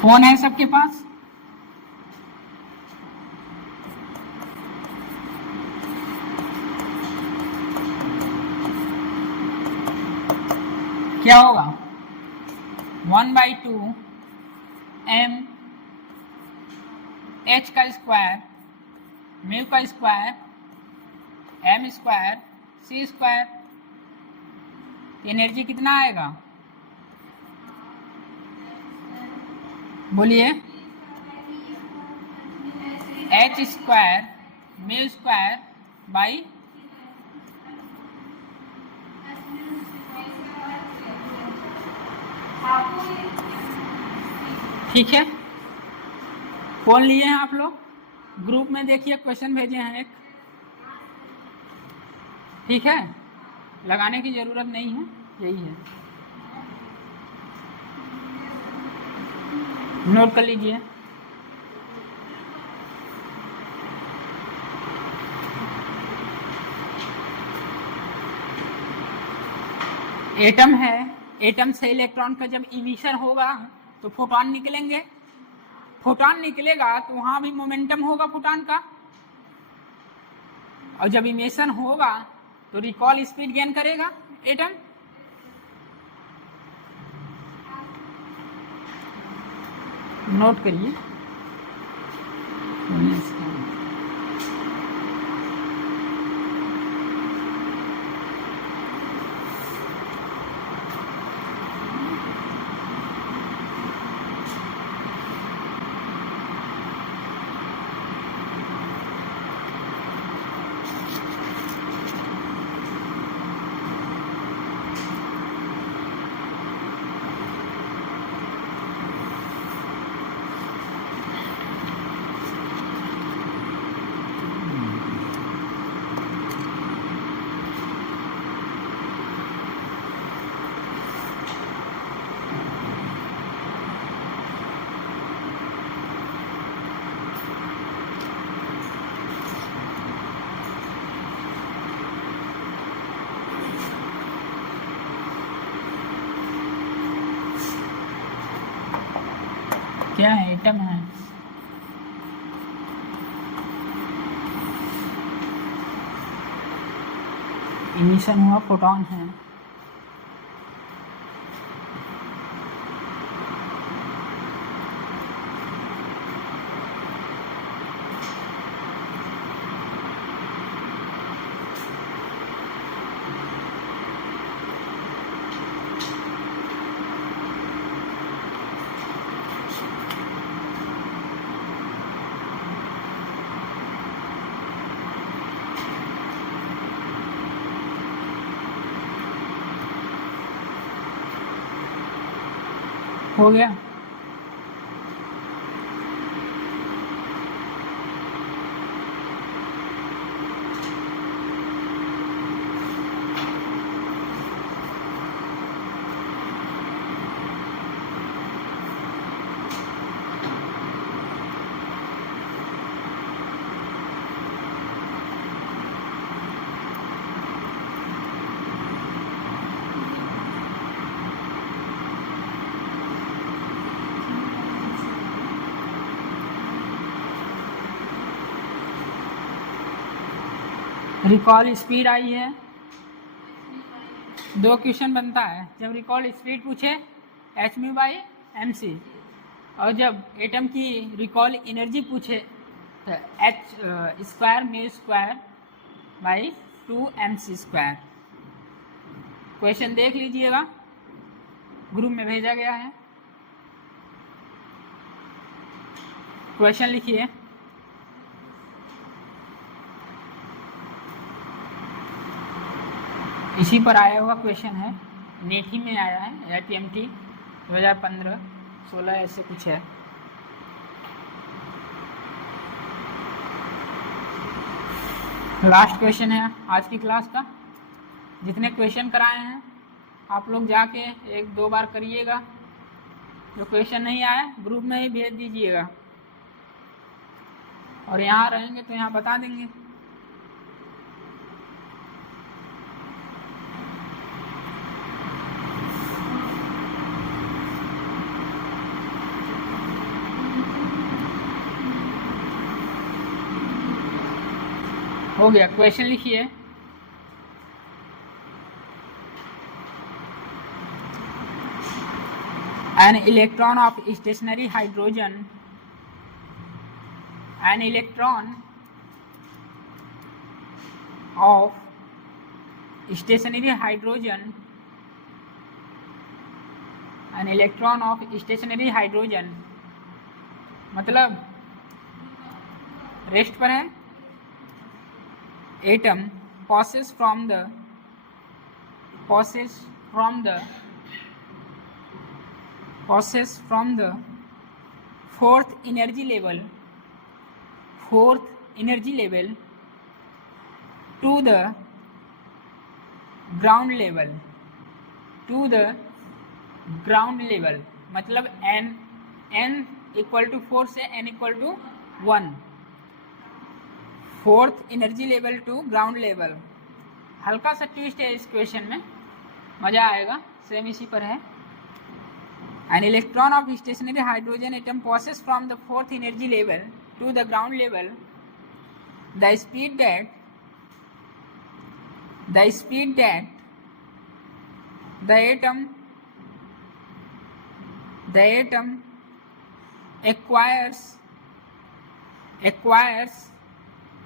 फोन है सबके पास? क्या होगा 1/2 m h का स्क्वायर म्यू का square m square c square. Energy कितना आएगा बोलिए? h square mu square by ठीक है। फोन लिए हैं आप लोग? ग्रुप में देखिए क्वेश्चन भेजे हैं एक, ठीक है, लगाने की जरूरत नहीं है, यही है, नोट कर लीजिए। एटम है, एटम से इलेक्ट्रॉन का जब इमिशन होगा तो फोटॉन निकलेंगे, फोटॉन निकलेगा तो वहां भी मोमेंटम होगा फोटॉन का, और जब इमिशन होगा तो रिकॉल स्पीड गेन करेगा एटम। नोट करिए। क्या है? एटम है, इमिशन हुआ फोटॉन है, हो गया। रिकॉल स्पीड आई है, दो क्वेश्चन बनता है, जब रिकॉल स्पीड पूछे h mu by m c, और जब एटम की रिकॉल एनर्जी पूछे तो h square mu square by 2mc²। Question देख लीजिएगा, ग्रुप में भेजा गया है। क्वेश्चन लिखिए। इसी पर आया हुआ क्वेश्चन है, नेठी में आया है, APMT 2015-16 ऐसे कुछ है। लास्ट क्वेश्चन है आज की क्लास का। जितने क्वेश्चन कराए हैं आप लोग जाके 1-2 बार करिएगा। जो क्वेश्चन नहीं आया ग्रुप में ही भेज दीजिएगा, और यहाँ रहेंगे तो यहाँ बता देंगे। हो गया। क्वेश्चन लिखिए। An electron of stationary hydrogen, an electron of stationary hydrogen, an electron of stationary hydrogen मतलब रेस्ट पर है। atom passes from the fourth energy level to the ground level मतलब n इक्वल टू 4 से n equal to 1, fourth energy level to ground level. हल्का सा ट्विस्ट है इस क्वेश्चन में, मजा आएगा। सेम इसी पर है। An electron of stationary hydrogen atom passes from the fourth energy level to the ground level. The speed that the atom acquires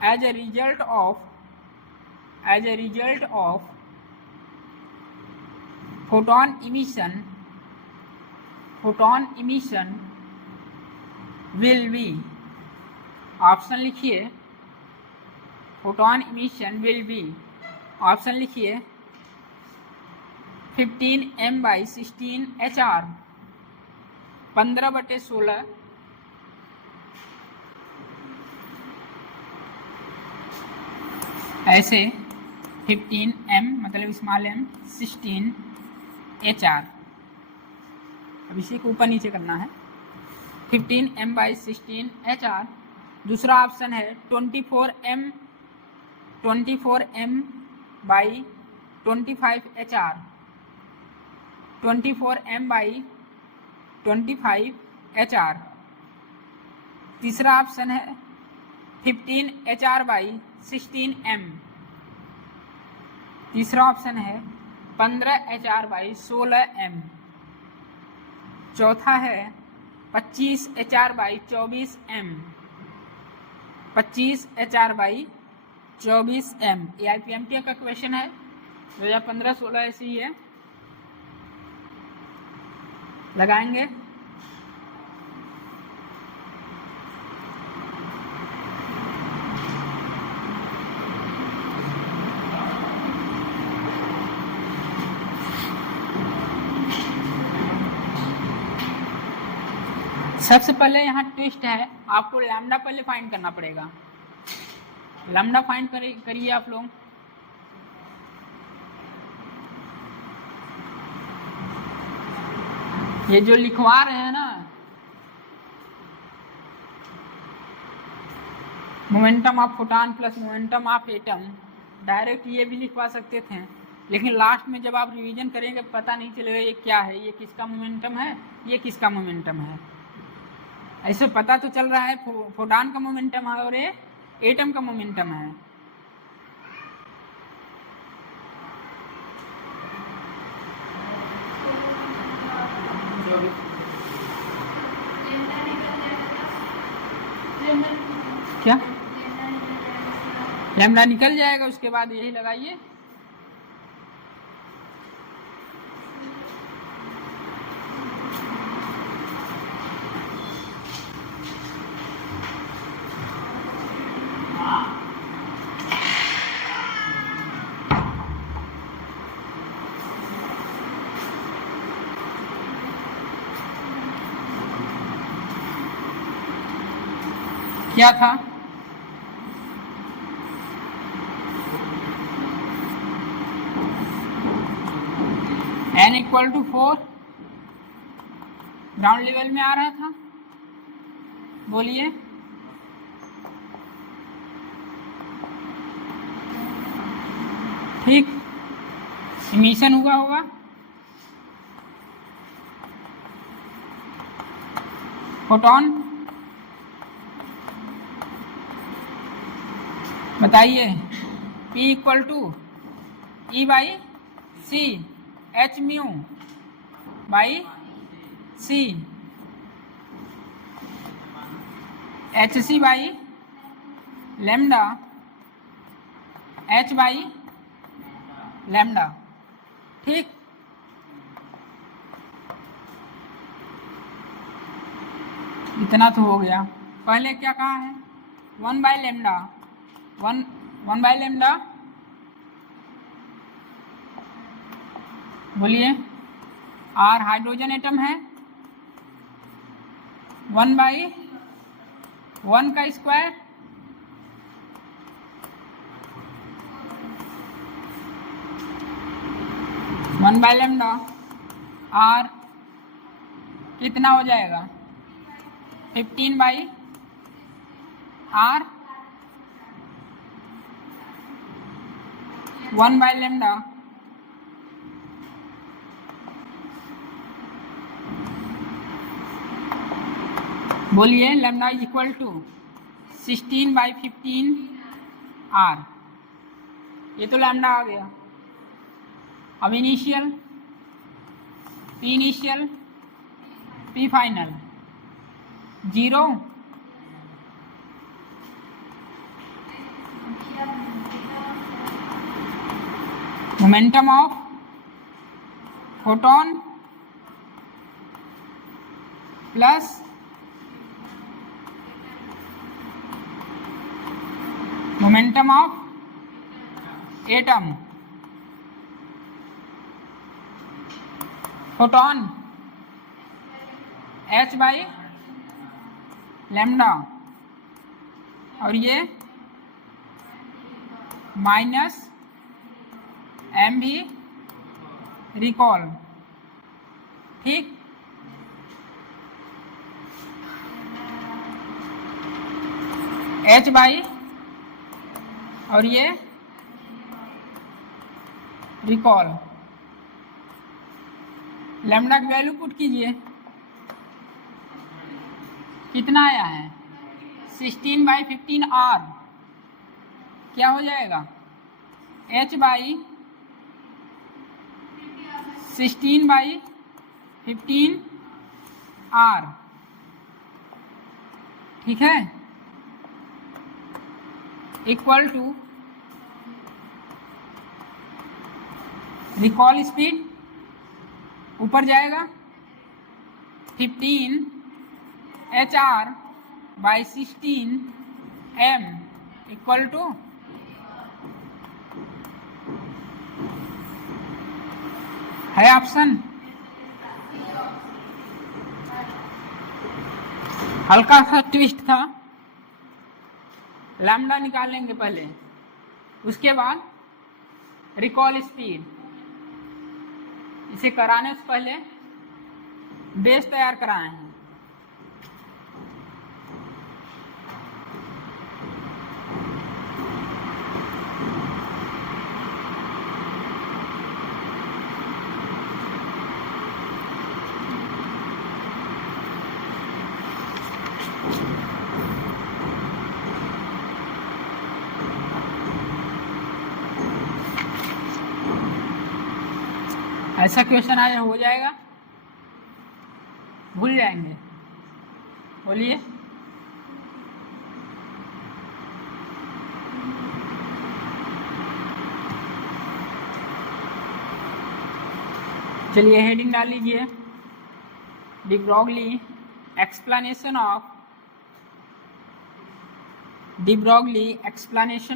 as a result of photon emission will be, option लिखिए। Photon emission will be, option लिखिए 15 m/16 HR 15/16 ऐसे 15 m मतलब स्मॉल m 16 HR। अब इसी को ऊपर नीचे करना है। 15 m/16 HR। दूसरा ऑप्शन है 24 m/25 HR 24 m/25 HR। तीसरा ऑप्शन है 15 HR/16 m। तीसरा ऑप्शन है 15 HR/16 m। चौथा है 25 HR/24 m 25 HR/24 m। ये IPMT का क्वेश्चन है, 2015-16 ऐसे ही है। लगाएंगे। सबसे पहले यहाँ ट्विस्ट है, आपको लैम्डा पहले फाइंड करना पड़ेगा। लैम्डा फाइंड करिए आप लोग। ये जो लिखवा रहे हैं ना, momentum of photon plus momentum of atom, direct ये भी लिखवा सकते थे, लेकिन लास्ट में जब आप रिवीजन करेंगे पता नहीं चलेगा ये क्या है, ये किसका मोमेंटम है, ये किसका मोमेंटम है। ऐसे पता तो चल रहा है फोटॉन का मोमेंटम है और ये एटम का मोमेंटम है। क्या लैम्डा निकल जाएगा, उसके बाद यही लगाइए। क्या था? n equal to 4 ground level में आ रहा था। बोलिए। ठीक, इमिशन हुआ होगा। फोटोन बताइए। P equal to E by C, h mu by C, h C by lambda, h by lambda. ठीक, इतना तो हो गया। पहले क्या कहा है? 1 बाई लैम्डा, 1 बाई लैम्डा। बोलिए। R हाइड्रोजन एटम है, 1 बाई 1 का square, one by lambda. R कितना हो जाएगा? 15 बाई R, 1 बाई लैम्डा। बोलिए। Lambda is equal to 16 by 15 R। ये तो लैम्डा आ गया। अब initial, P initial, P final 0। Momentum of photon plus momentum of atom. Photon h by lambda, और ये माइनस m भी रिकॉल। ठीक, h बाई, और ये रिकॉल। लैम्डा की वैल्यू पुट कीजिए। कितना आया है? 16 बाई 15 R। क्या हो जाएगा? h by 16 by 15 R। ठीक है, इक्वल टू रिकॉल स्पीड ऊपर जाएगा 15 HR by 16 M equal to है ऑप्शन। हल्का सा ट्विस्ट था। लैम्डा निकालेंगे पहले, उसके बाद रिकॉल स्पीड। इसे कराने से पहले बेस तैयार कराए हैं। ऐसा क्वेश्चन आया हो जाएगा, भूल जाएंगे। बोलिए। चलिए हेडिंग डाल लीजिए, de Broglie explanation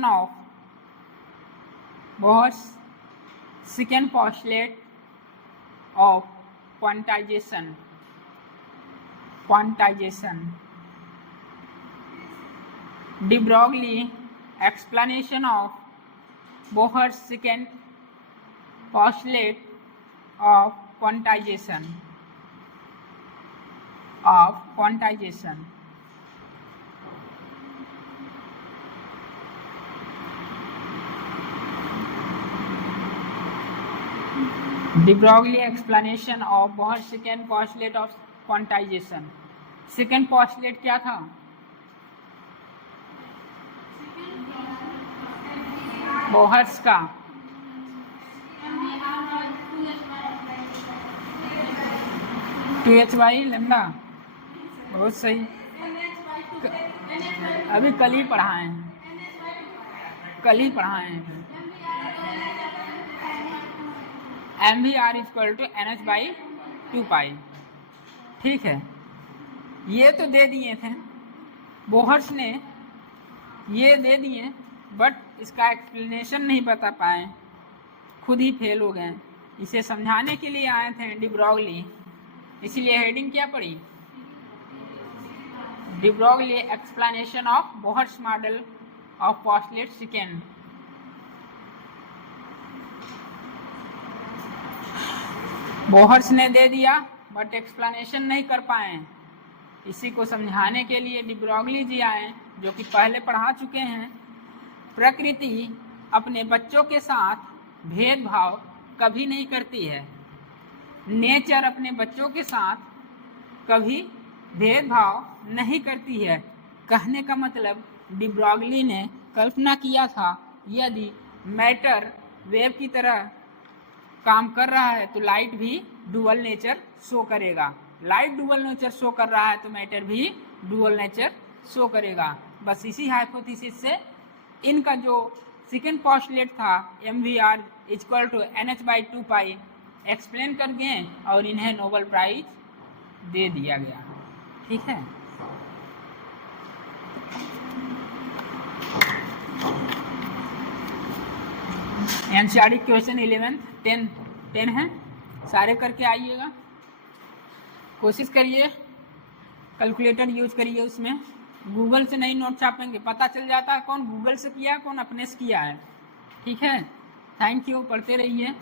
of Bohr's second postulate of quantization. De Broglie explanation of Bohr's second postulate of quantization. De Broglie explanation of Bohr's second postulate of quantization. Second postulate क्या था? बोहर्स का टू एच बाई लेमडा। बहुत सही, अभी कल ही पढ़ाए हैं। M V R equal to N H by 2 ठीक है, ये तो दे दिए थे बोहर्स ने, ये दे दिए, बट इसका एक्सप्लेनेशन नहीं बता पाए, खुद ही फेल हो गए। इसे समझाने के लिए आए थे डी ब्रॉगली, इसीलिए हेडिंग क्या पड़ी? De Broglie explanation of Bohr's model of postulate second. Bohr's ने दे दिया बट एक्सप्लेनेशन नहीं कर पाए, इसी को समझाने के लिए डी ब्रॉगली जी आए, जो कि पहले पढ़ा चुके हैं। प्रकृति अपने बच्चों के साथ भेदभाव कभी नहीं करती है, नेचर अपने बच्चों के साथ कभी भेदभाव नहीं करती है। कहने का मतलब डी ब्रॉगली ने कल्पना किया था, यदि मैटर वेव की तरह काम कर रहा है तो लाइट भी डुअल नेचर शो करेगा। लाइट डुअल नेचर शो कर रहा है तो मैटर भी डुअल नेचर शो करेगा। बस इसी हाइपोथेसिस से इनका जो सेकेंड पोस्टुलेट था M V R equal to N H by 2 explain कर गए और इन्हें नोबेल प्राइज दे दिया गया। ठीक है, एनसीईआरटी क्वेश्चन 11th 10 है, सारे करके आइएगा। कोशिश करिए, कैलकुलेटर यूज करिए, उसमें गूगल से नहीं नोट छापेंगे, पता चल जाता है कौन गूगल से किया है, कौन अपने से किया है। ठीक है, थैंक यू, पढ़ते रहिए।